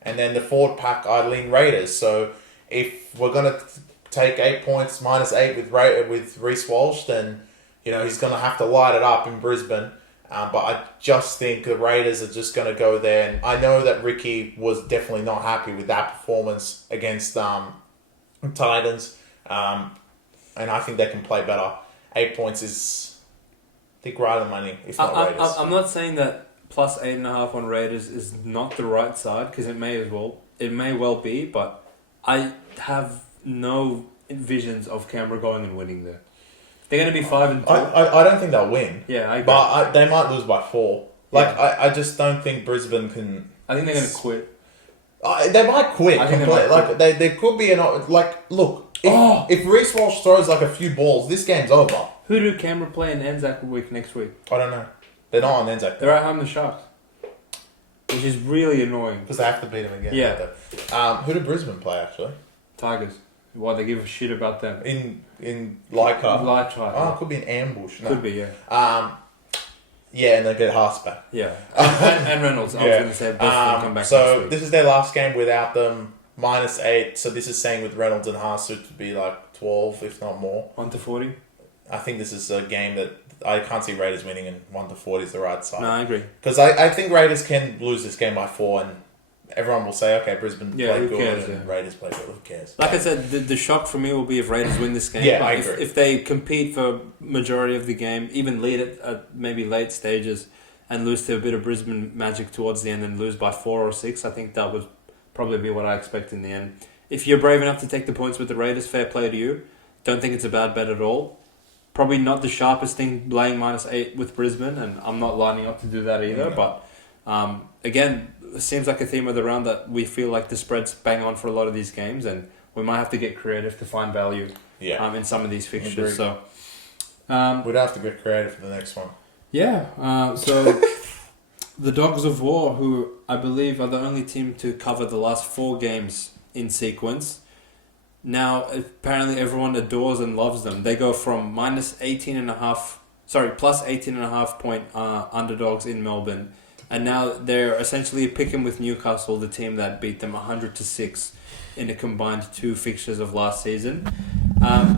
And then the forward pack, I lean Raiders. So if we're going to take 8 points, -8 with Reece Walsh, then he's going to have to light it up in Brisbane. But I just think the Raiders are just going to go there. And I know that Ricky was definitely not happy with that performance against Titans. And I think they can play better. 8 points is, I think, right on the money, if not Raiders. I'm not saying that plus 8.5 on Raiders is not the right side, because it may well be, but I have no visions of Canberra going and winning there. They're going to be 5-2. I don't think they'll win. Yeah, I agree. But they might lose by 4. I just don't think Brisbane can. I think they're going to quit. They might quit. I think they might quit. There could be look. If Reece Walsh throws a few balls, this game's over. Who do Canberra play in Anzac week next week? I don't know. They're not on Anzac. They're at home the Sharks, which is really annoying. Because they have to beat them again. Yeah. Who do Brisbane play, actually? Tigers. Why they give a shit about them? In Leichhardt. Leichhardt. It could be an ambush. No. Could be, yeah. Yeah, and they get Haas back. Yeah. And Reynolds. I was going to say both of them come back so next week. this is their last game without them. -8. So this is saying with Reynolds and Haas, it would be 12, if not more. 1-40. I think this is a game that I can't see Raiders winning, and 1-40 is the right side. No, I agree. Because I think Raiders can lose this game by 4, and everyone will say, okay, Brisbane played good, and Raiders played good. Who cares? Like I said, the shock for me will be if Raiders win this game. Yeah, I agree. If they compete for majority of the game, even lead it at maybe late stages, and lose to a bit of Brisbane magic towards the end and lose by 4 or 6, I think that would probably be what I expect in the end. If you're brave enough to take the points with the Raiders, fair play to you. Don't think it's a bad bet at all. Probably not the sharpest thing, laying -8 with Brisbane, and I'm not lining up to do that either. But again, it seems like a theme of the round that we feel like the spread's bang on for a lot of these games, and we might have to get creative to find value in some of these fixtures. So we'd have to get creative for the next one. Yeah, so the Dogs of War, who I believe are the only team to cover the last 4 games in sequence. Now, apparently everyone adores and loves them. They go from plus 18.5 point underdogs in Melbourne. And now they're essentially picking with Newcastle, the team that beat them 100-6 in a combined 2 fixtures of last season.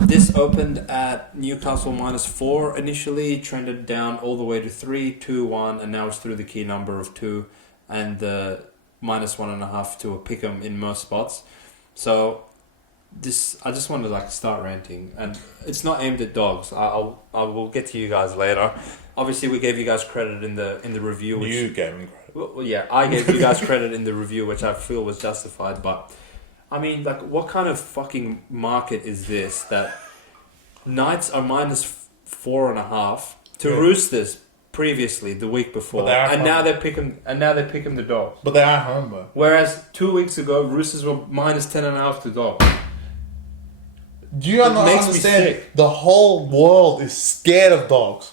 This opened at Newcastle -4 initially, trended down all the way to 3, 2, 1, and now it's through the key number of 2 and the -1.5 to a pick'em in most spots. So I just want to start ranting, and it's not aimed at dogs. I will get to you guys later. Obviously, we gave you guys credit in the review. Which, you gave them credit. Well, yeah, I gave you guys credit in the review, which I feel was justified. But I mean, what kind of fucking market is this that Knights are -4.5 to Roosters previously the week before, and now they're picking the Dogs. But they are home though. Whereas 2 weeks ago, Roosters were -10.5 to Dogs. Do you not understand? The whole world is scared of dogs.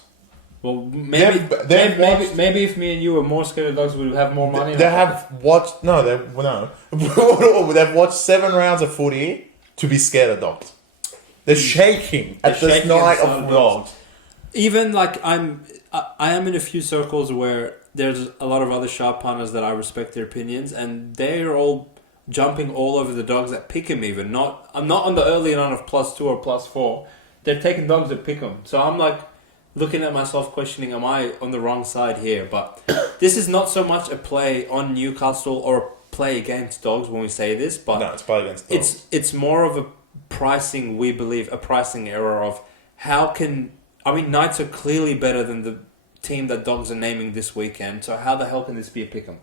Well, maybe if me and you were more scared of dogs, we would have more money. They've watched 7 rounds of footy to be scared of dogs. They're shaking at the night of dogs. Even I am in a few circles where there's a lot of other sharp punters that I respect their opinions, and they're all jumping all over the dogs at pick'em. I'm not on the early line of +2 or +4. They're taking dogs at pick'em. So I'm looking at myself, questioning, am I on the wrong side here? But this is not so much a play on Newcastle or a play against dogs when we say this, but no, it's play against dogs. It's more of a pricing, we believe, a pricing error of Knights are clearly better than the team that dogs are naming this weekend. So how the hell can this be a pick'em?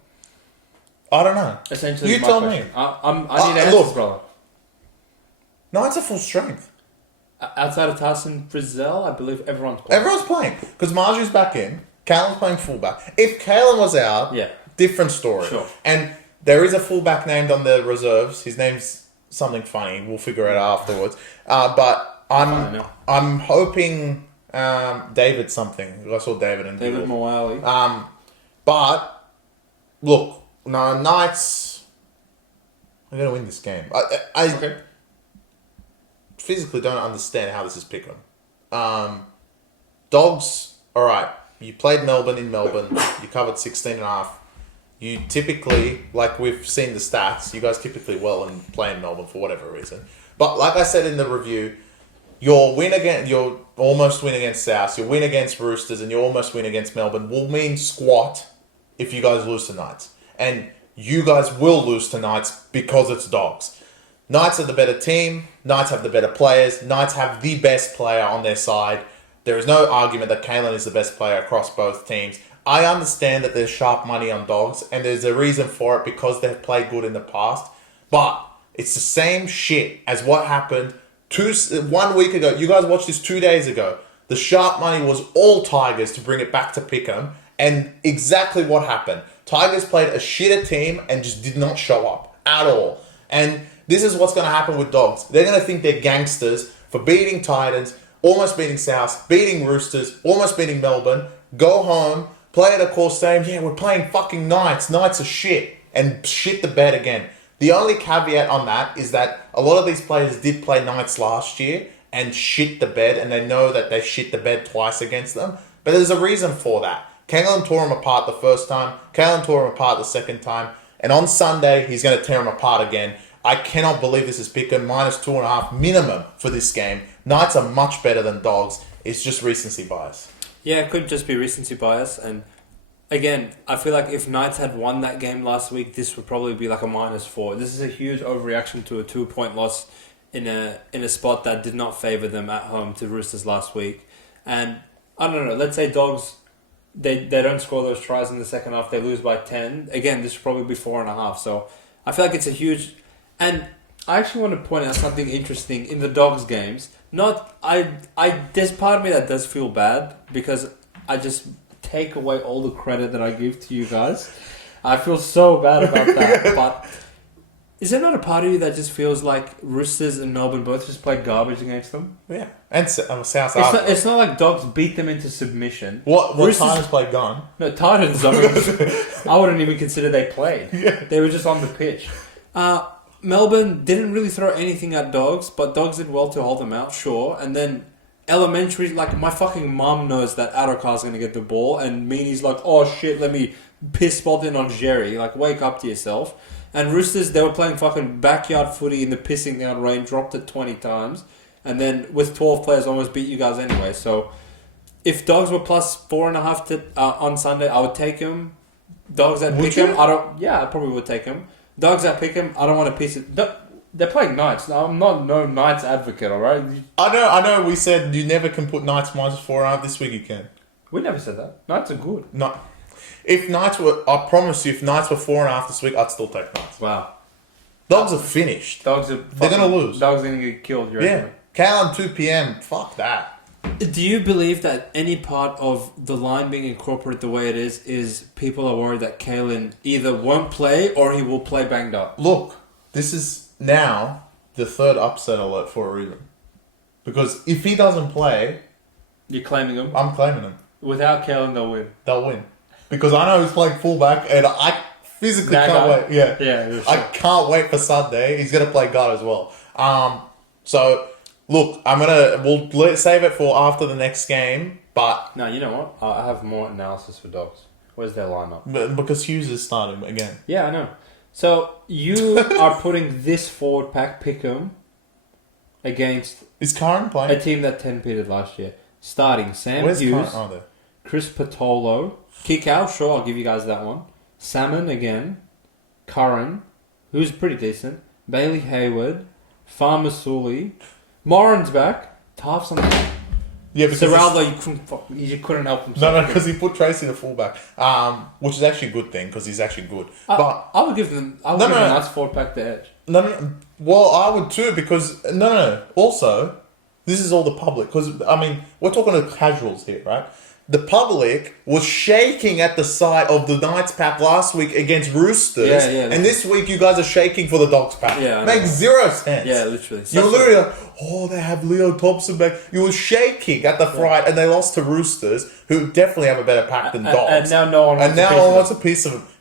I don't know. Essentially, you tell me. I need answers, brother. Knights are full strength. Outside of Tyson Frizzell, I believe everyone's playing. Everyone's playing. Because Marjorie's back in. Kalen's playing fullback. If Kalen was out, different story. Sure. And there is a fullback named on the reserves. His name's something funny. We'll figure it out afterwards. But I'm hoping David something. I saw David and David Moali. But look, no, Knights are going to win this game. I physically don't understand how this is pick'em. Dogs, alright, you played Melbourne in Melbourne, you covered 16.5. You typically, like we've seen the stats, you guys typically well and play in Melbourne for whatever reason. But like I said in the review, your almost win against South, your win against Roosters, and your almost win against Melbourne will mean squat if you guys lose to Knights. And you guys will lose to Knights because it's dogs. Knights are the better team. Knights have the better players. Knights have the best player on their side. There is no argument that Kalen is the best player across both teams. I understand that there's sharp money on dogs, and there's a reason for it because they've played good in the past. But it's the same shit as what happened 1 week ago. You guys watched this 2 days ago. The sharp money was all Tigers to bring it back to pick'em, and exactly what happened. Tigers played a shitter team and just did not show up at all. And this is what's going to happen with dogs. They're going to think they're gangsters for beating Titans, almost beating South, beating Roosters, almost beating Melbourne, go home, play at a course saying, we're playing fucking Knights. Knights are shit. And shit the bed again. The only caveat on that is that a lot of these players did play Knights last year and shit the bed, and they know that they shit the bed twice against them. But there's a reason for that. Kalen tore him apart the first time. Kalen tore him apart the second time. And on Sunday, he's going to tear him apart again. I cannot believe this is pick'em -2.5 minimum for this game. Knights are much better than dogs. It's just recency bias. Yeah, it could just be recency bias. And again, I feel like if Knights had won that game last week, this would probably be like a -4. This is a huge overreaction to a 2-point loss in a spot that did not favour them at home to Roosters last week. And I don't know, let's say Dogs, they don't score those tries in the second half, they lose by 10. Again, this should probably be 4.5. So I feel like it's a huge... And I actually want to point out something interesting in the Dogs games. There's part of me that does feel bad because I just take away all the credit that I give to you guys. I feel so bad about that. But is there not a part of you that just feels like Roosters and Melbourne both just played garbage against them? Yeah. And South It's not like Dogs beat them into submission. What Titans played gone? No, Titans, I wouldn't even consider they played. Yeah. They were just on the pitch. Melbourne didn't really throw anything at Dogs, but Dogs did well to hold them out, sure. And then elementary, like my fucking mum knows that Addocar's going to get the ball, and Meany's like, oh shit, let me piss spot in on Jerry. Like, wake up to yourself. And Roosters, they were playing fucking backyard footy in the pissing down rain, dropped it 20 times, and then with 12 players almost beat you guys anyway. So if Dogs were plus 4.5 on Sunday, I would take them. Dogs at Pickham, I probably would take them. Dogs at Pickham, I don't want to piss it. They're playing Knights. I'm not no Knights advocate, alright? I know. We said you never can put Knights -4.5. This week you can. We never said that. Knights are good. No. If Knights were, I promise you, if Knights were 4.5 this week, I'd still take Knights. Wow. Dogs are finished. They're gonna lose. Dogs are gonna get killed. Yeah. Callum 2 p.m. Fuck that. Do you believe that any part of the line being incorporated the way it is people are worried that Kalen either won't play or he will play banged up? Look, this is now the third upset alert for a reason. Because if he doesn't play... You're claiming him? I'm claiming him. Without Kalen, they'll win. They'll win. Because I know he's playing fullback and I physically can't wait. Yeah. Yeah, sure. I can't wait for Sunday. He's going to play guard as well. So... Look, we'll save it for after the next game, but... No, you know what? I have more analysis for Dogs. Where's their lineup? Because Hughes is starting again. Yeah, I know. So, you are putting this forward pack, Pickham, against... Is Karen playing? A team that 10-peated last year. Starting Sam Where's Hughes, Karen? Chris Patolo, kick out, sure, I'll give you guys that one. Salmon again, Curran, who's pretty decent, Bailey Hayward, Farmer Sully... Moran's back. Taft's on the... Yeah, because... Serraldo, you couldn't help himself. No, because he put Tracy to fullback. Which is actually a good thing, because he's actually good. But I would give them... I would give them a nice forward pack the edge. No. Well, I would too, because... No. Also, this is all the public. Because, I mean, we're talking to casuals here, right? The public was shaking at the sight of the Knights pack last week against Roosters. Yeah. And this week you guys are shaking for the Dogs pack. Yeah, Makes zero sense. Yeah, literally. You're literally like, oh, they have Leo Thompson back. You were shaking at the fright, and they lost to Roosters, who definitely have a better pack than Dogs. And now no one wants a piece of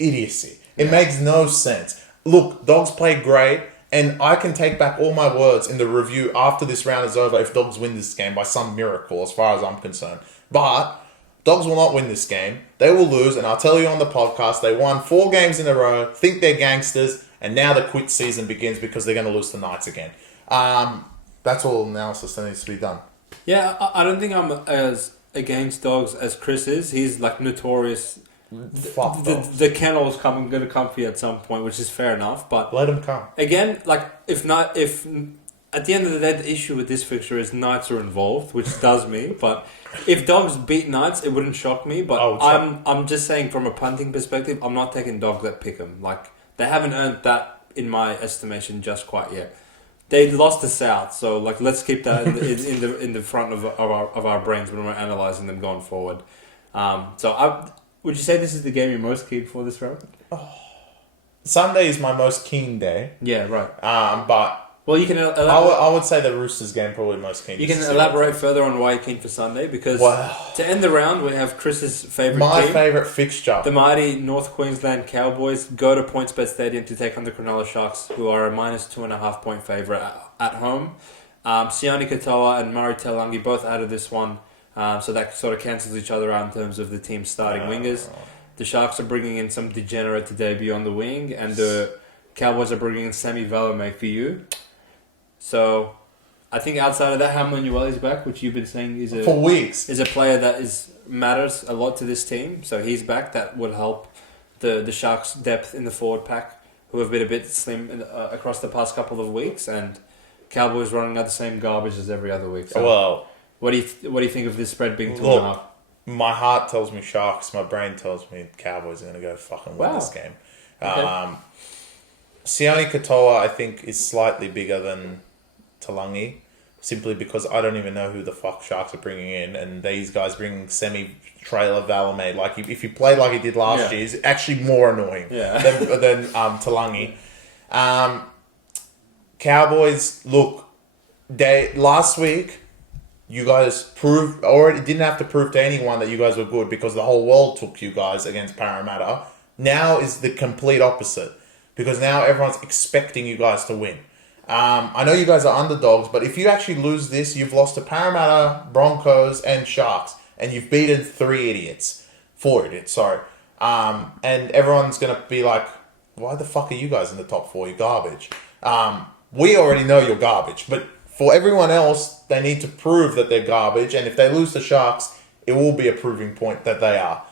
idiocy. It makes no sense. Look, Dogs played great. And I can take back all my words in the review after this round is over if Dogs win this game by some miracle, as far as I'm concerned. But Dogs will not win this game. They will lose, and I'll tell you on the podcast, they won 4 games in a row, think they're gangsters, and now the quit season begins because they're going to lose to Knights again. That's all analysis that needs to be done. Yeah, I don't think I'm as against Dogs as Chris is. He's like notorious... The kennel's going to come for you at some point, which is fair enough. But let him come again. Like if at the end of the day, the issue with this fixture is Knights are involved, which does me. But if Dogs beat Knights, it wouldn't shock me. But I'm just saying from a punting perspective, I'm not taking Dogs that pick them. Like they haven't earned that in my estimation just quite yet. They lost to South, so like let's keep that in the front of our brains when we're analysing them going forward. Would you say this is the game you're most keen for this round? Sunday is my most keen day. Yeah, right. But well, you can. I would say the Roosters game probably most keen. You can elaborate further on why you're keen for Sunday because to end the round we have Chris's favourite team. My favourite fixture. The mighty North Queensland Cowboys go to PointsBet Stadium to take on the Cronulla Sharks, who are a -2.5 point favourite at home. Sione Katoa and Murray Taulagi both out of this one. So that sort of cancels each other out in terms of the team's starting wingers. The Sharks are bringing in some degenerate to debut on the wing, and the Cowboys are bringing in Sammy Valame for you. So, I think outside of that, how Manueli's back, which you've been saying is for weeks, is a player that matters a lot to this team. So he's back. That will help the Sharks' depth in the forward pack, who have been a bit slim across the past couple of weeks, and Cowboys running out the same garbage as every other week. So well, what do you think of this spread being 2.5? My heart tells me Sharks. My brain tells me Cowboys are going to go fucking win this game. Okay. Sione Katoa, I think, is slightly bigger than Talangi, simply because I don't even know who the fuck Sharks are bringing in, and these guys bring semi-trailer Valame. Like, if he played like he did last year, he's actually more annoying than Talangi. Cowboys, look, last week, you guys proved, or it didn't have to prove to anyone that you guys were good because the whole world took you guys against Parramatta. Now is the complete opposite, because now everyone's expecting you guys to win. I know you guys are underdogs, but if you actually lose this, you've lost to Parramatta, Broncos, and Sharks, and you've beaten 4 idiots, sorry. And everyone's going to be like, why the fuck are you guys in the top 4? You're garbage. We already know you're garbage, but for everyone else, they need to prove that they're garbage, and if they lose to Sharks, it will be a proving point that they are.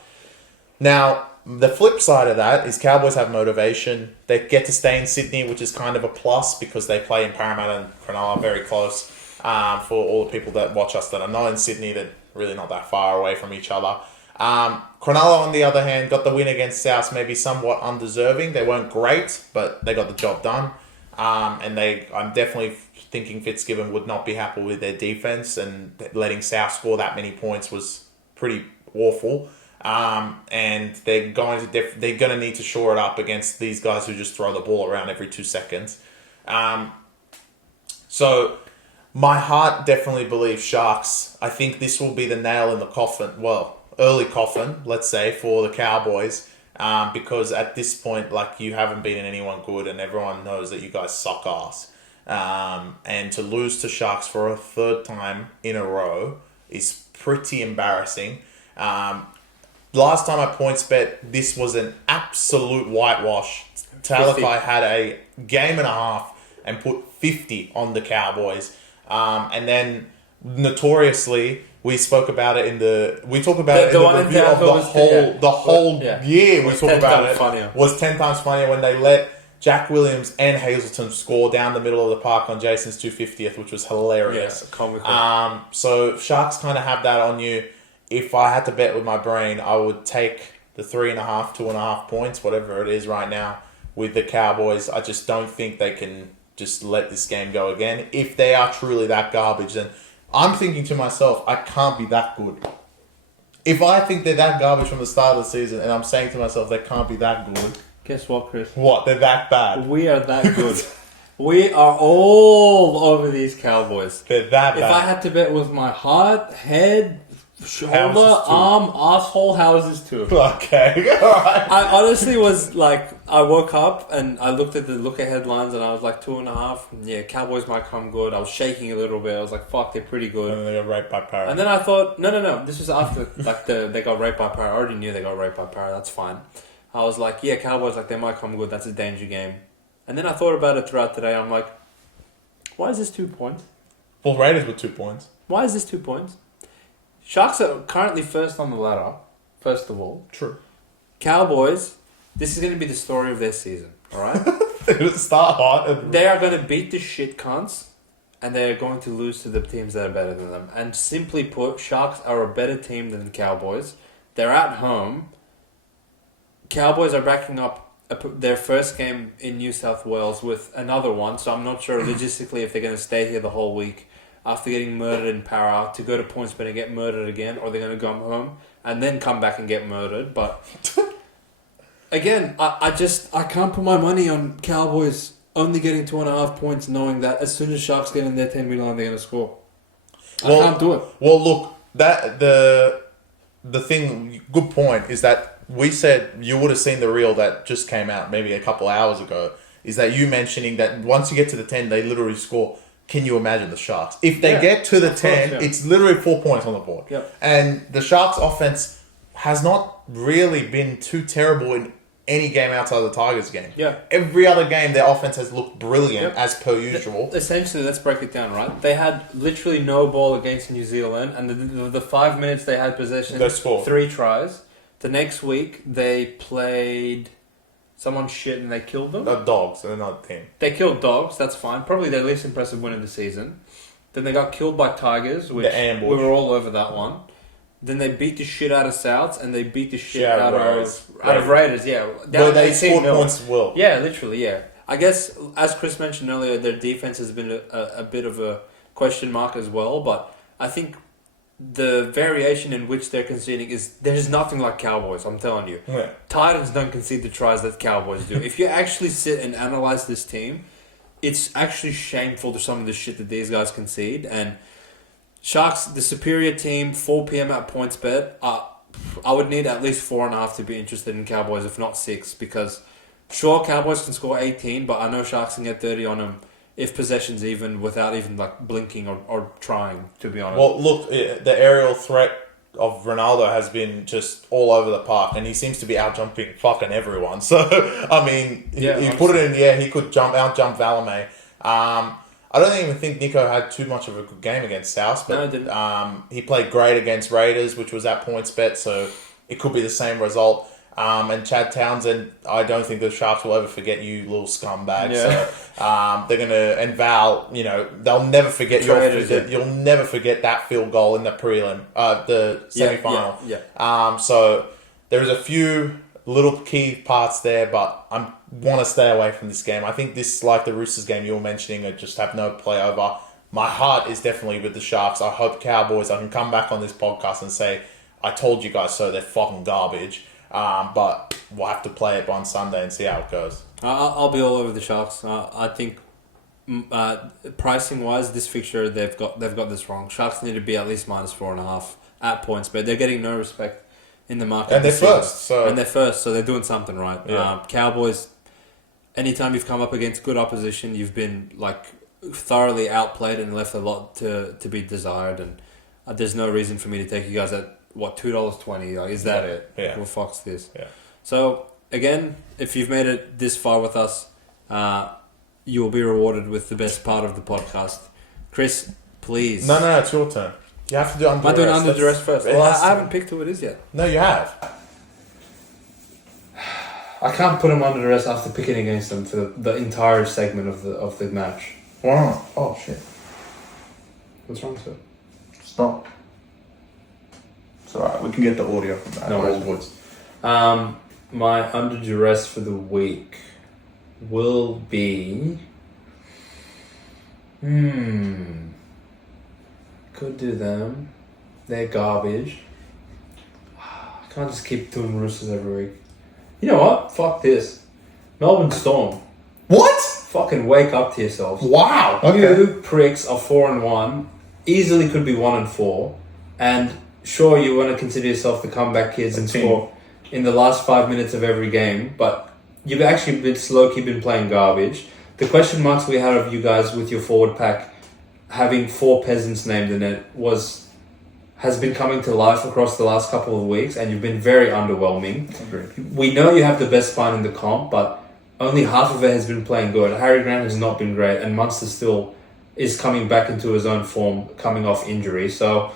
Now, the flip side of that is Cowboys have motivation. They get to stay in Sydney, which is kind of a plus because they play in Parramatta and Cronulla very close. For all the people that watch us that are not in Sydney, they're really not that far away from each other. Cronulla, on the other hand, got the win against South, maybe somewhat undeserving. They weren't great, but they got the job done. And I'm definitely thinking Fitzgibbon would not be happy with their defense, and letting South score that many points was pretty awful. And they're going to need to shore it up against these guys who just throw the ball around every 2 seconds. So my heart definitely believes Sharks. I think this will be the nail in the coffin. Well, early coffin, let's say, for the Cowboys. Because at this point, like, you haven't beaten anyone good, and everyone knows that you guys suck ass. And to lose to Sharks for a 3rd time in a row is pretty embarrassing. Last time I points bet, this was an absolute whitewash. Talakai had a game and a half and put 50 on the Cowboys. And then, notoriously, we spoke about it in the review of the whole year. We talked about it. Was 10 times funnier when they let Jack Williams and Hazelton score down the middle of the park on Jason's 250th, which was hilarious. Yeah, comical. So Sharks kind of have that on you. If I had to bet with my brain, I would take the 3.5, 2.5 points, whatever it is right now, with the Cowboys. I just don't think they can just let this game go again. If they are truly that garbage, then I'm thinking to myself, I can't be that good. If I think they're that garbage from the start of the season, and I'm saying to myself, they can't be that good. Guess what, Chris? What? They're that bad. We are that good. We are all over these Cowboys. They're that bad. If I had to bet with my heart, head, shoulder, arm, asshole, houses too. Okay, alright. I honestly was like, I woke up and I looked at the look-ahead headlines and I was like 2.5. Yeah, Cowboys might come good. I was shaking a little bit. I was like, fuck, they're pretty good. And then they got raped by Parra. And then I thought, no. This was after like they got raped by Parra. I already knew they got raped by Parra. That's fine. I was like, yeah, Cowboys, like, they might come good. That's a danger game. And then I thought about it throughout the day. I'm like, why is this 2 points? Well, Raiders were 2 points. Why is this 2 points? Sharks are currently first on the ladder, first of all. True. Cowboys, this is going to be the story of their season, alright? They're going to start hot. They are going to beat the shit cunts, and they are going to lose to the teams that are better than them. And simply put, Sharks are a better team than the Cowboys. They're at home. Cowboys are backing up their first game in New South Wales with another one, so I'm not sure logistically if they're going to stay here the whole week after getting murdered in Para to go to PointsBet and get murdered again, or they're going to go home and then come back and get murdered. But again, I can't put my money on Cowboys only getting 2.5 points, knowing that as soon as Sharks get in their 10 million, they're going to score. I can't do it. Well, look, that the thing, good point, is that we said you would have seen the reel that just came out maybe a couple hours ago, is that you mentioning that once you get to the 10, they literally score. Can you imagine the Sharks? If they get to the 10, it's literally 4 points on the board. Yep. And the Sharks' offense has not really been too terrible in any game outside of the Tigers game. Yeah. Every other game, their offense has looked brilliant as per usual. Essentially, let's break it down, right? They had literally no ball against New Zealand, and the 5 minutes they had possession, They scored 3 tries. The next week, they played someone shit and they killed them. The Dogs, they're not a team. They killed Dogs, that's fine. Probably their least impressive win of the season. Then they got killed by Tigers, which we were all over that one. Then they beat the shit out of Souths, and they beat the shit out of Raiders. Yeah, Well, they scored points as well. Yeah, literally. Yeah, I guess as Chris mentioned earlier, their defense has been a bit of a question mark as well. But I think the variation in which they're conceding there's nothing like Cowboys. I'm telling you, Titans don't concede the tries that Cowboys do. If you actually sit and analyze this team, it's actually shameful to some of the shit that these guys concede. And Sharks, the superior team, 4 p.m. at PointsBet. I would need at least 4.5 to be interested in Cowboys, if not 6, because sure, Cowboys can score 18, but I know Sharks can get 30 on them if possession's even, without even like blinking or trying, to be honest. Well, look, the aerial threat of Ronaldo has been just all over the park, and he seems to be out-jumping fucking everyone. So, I mean, you put it in the air, he could out-jump Valame. I don't even think Nico had too much of a good game against South, but no, he didn't. He played great against Raiders, which was at PointsBet, so it could be the same result. And Chad Townsend, I don't think the Sharks will ever forget you, little scumbag. Yeah. So they're gonna, and Val, they'll never forget you'll never forget that field goal in the prelim, the semi-final. So there's a few little key parts there, but I want to stay away from this game. I think this, like the Roosters game you were mentioning, I just have no play over. My heart is definitely with the Sharks. I hope Cowboys, I can come back on this podcast and say, I told you guys so, they're fucking garbage. But we'll have to play it on Sunday and see how it goes. I'll be all over the Sharks. I think pricing wise, this fixture they've got this wrong. Sharks need to be at least -4.5 at points, but they're getting no respect in the market. And they're first, so they're doing something right. Yeah. Cowboys. Anytime you've come up against good opposition, you've been like thoroughly outplayed and left a lot to be desired. And there's no reason for me to take you guys at $2.20. Like, is that it? Yeah. Well, fuck's this. Yeah. So again, if you've made it this far with us, you will be rewarded with the best part of the podcast. Chris, please. No, it's your turn. You have to do under duress. I'm doing under duress first. Well, I haven't picked who it is yet. No, you have. I can't put him under duress after picking against them for the entire segment of the match. Wow. Oh shit. What's wrong, sir? Stop. It's alright, we can get the audio from that. No worries. My under duress for the week will be... Could do them. They're garbage. I can't just keep doing Roosters every week. You know what? Fuck this. Melbourne Storm. What? Fucking wake up to yourselves. Wow. You pricks are 4-1. Easily could be 1-4. And sure, you want to consider yourself the comeback kids and score in the last 5 minutes of every game, but you've actually been low-key been playing garbage. The question marks we had of you guys with your forward pack having 4 peasants named in it has been coming to life across the last couple of weeks, and you've been very underwhelming. Agreed. We know you have the best spine in the comp, but only half of it has been playing good. Harry Grant has not been great, and Munster still is coming back into his own form, coming off injury. So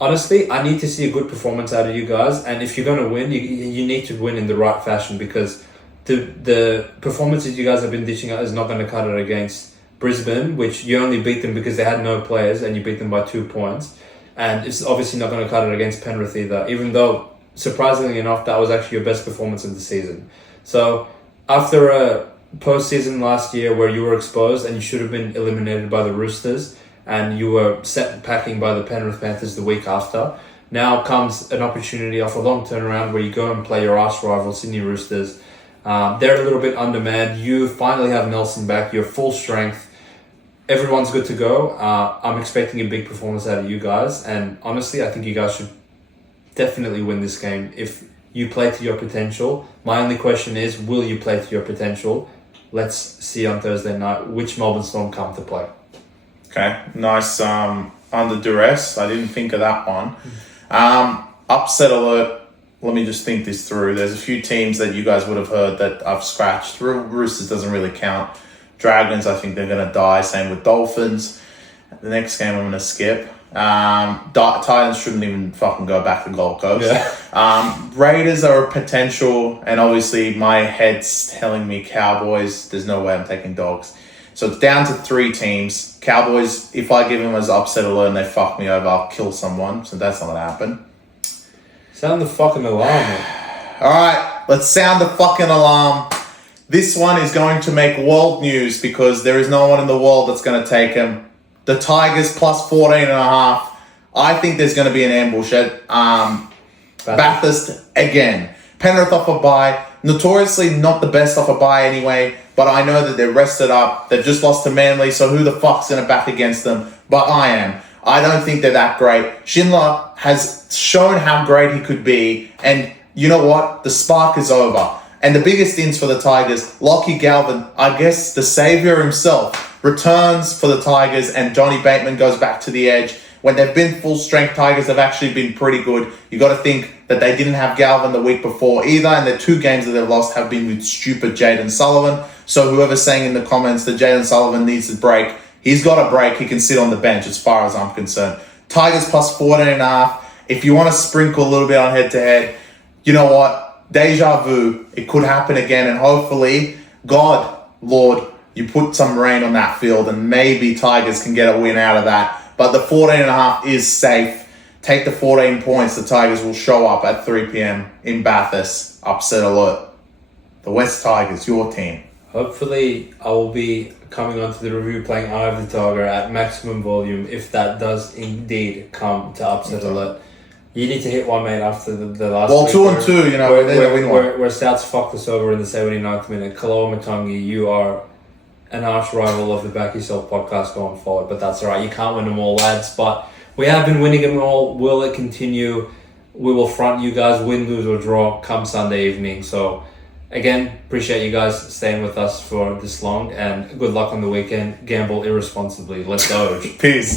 honestly, I need to see a good performance out of you guys, and if you're going to win, you need to win in the right fashion, because the performances you guys have been dishing out is not going to cut it against Brisbane, which you only beat them because they had no players, and you beat them by 2 points. And it's obviously not going to cut it against Penrith either, even though, surprisingly enough, that was actually your best performance of the season. So after a postseason last year where you were exposed and you should have been eliminated by the Roosters, and you were set packing by the Penrith Panthers the week after, now comes an opportunity off a long turnaround where you go and play your arch rival, Sydney Roosters. They're a little bit undermanned. You finally have Nelson back. You're full strength. Everyone's good to go. I'm expecting a big performance out of you guys. And honestly, I think you guys should definitely win this game if you play to your potential. My only question is, will you play to your potential? Let's see on Thursday night which Melbourne Storm come to play. Okay, nice under duress. I didn't think of that one. Upset alert. let me just think this through. There's a few teams that you guys would have heard that I've scratched. Roosters doesn't really count. Dragons, I think they're going to die. Same with Dolphins. The next game I'm going to skip. Titans shouldn't even fucking go back to Gold Coast. Yeah. Raiders are a potential, and obviously my head's telling me Cowboys. There's no way I'm taking Dogs. So it's down to 3 teams. Cowboys, if I give them as upset alert and they fuck me over, I'll kill someone. So that's not going to happen. Sound the fucking alarm, man. Alright, let's sound the fucking alarm. This one is going to make world news because there is no one in the world that's going to take him. The Tigers plus 14.5. I think there's going to be an ambush at Bathurst again. Penrith off a bye. Notoriously not the best off a bye anyway, but I know that they're rested up. They've just lost to Manly, so who the fuck's going to back against them? But I am. I don't think they're that great. Schindler has shown how great he could be, and you know what? The spark is over. And the biggest ins for the Tigers, Lockie Galvin, I guess the saviour himself, returns for the Tigers, and Johnny Bateman goes back to the edge. When they've been full strength, Tigers have actually been pretty good. You got to think that they didn't have Galvin the week before either, and the 2 games that they've lost have been with stupid Jaden Sullivan. So whoever's saying in the comments that Jaden Sullivan needs a break, he's got a break. He can sit on the bench as far as I'm concerned. Tigers plus 14.5. If you want to sprinkle a little bit on head-to-head, you know what? Deja vu. It could happen again, and hopefully, God, Lord, you put some rain on that field, and maybe Tigers can get a win out of that. But the 14.5 is safe. Take the 14 points. The Tigers will show up at 3 p.m. in Bathurst. Upset alert. The West Tigers, your team. Hopefully, I will be coming onto the review playing Eye of the Tiger at maximum volume if that does indeed come to upset alert. You need to hit one, mate, after the last Well, week. 2 and 2, you know, they're win one. Where Stouts fucked us over in the 79th minute. Kaloa Matangi, you are an arch rival of the Back Yourself podcast going forward, but that's all right. You can't win them all, lads, but we have been winning them all. Will it continue? We will front you guys, win, lose, or draw, come Sunday evening. So, again, appreciate you guys staying with us for this long, and good luck on the weekend. Gamble irresponsibly. Let's go. Peace.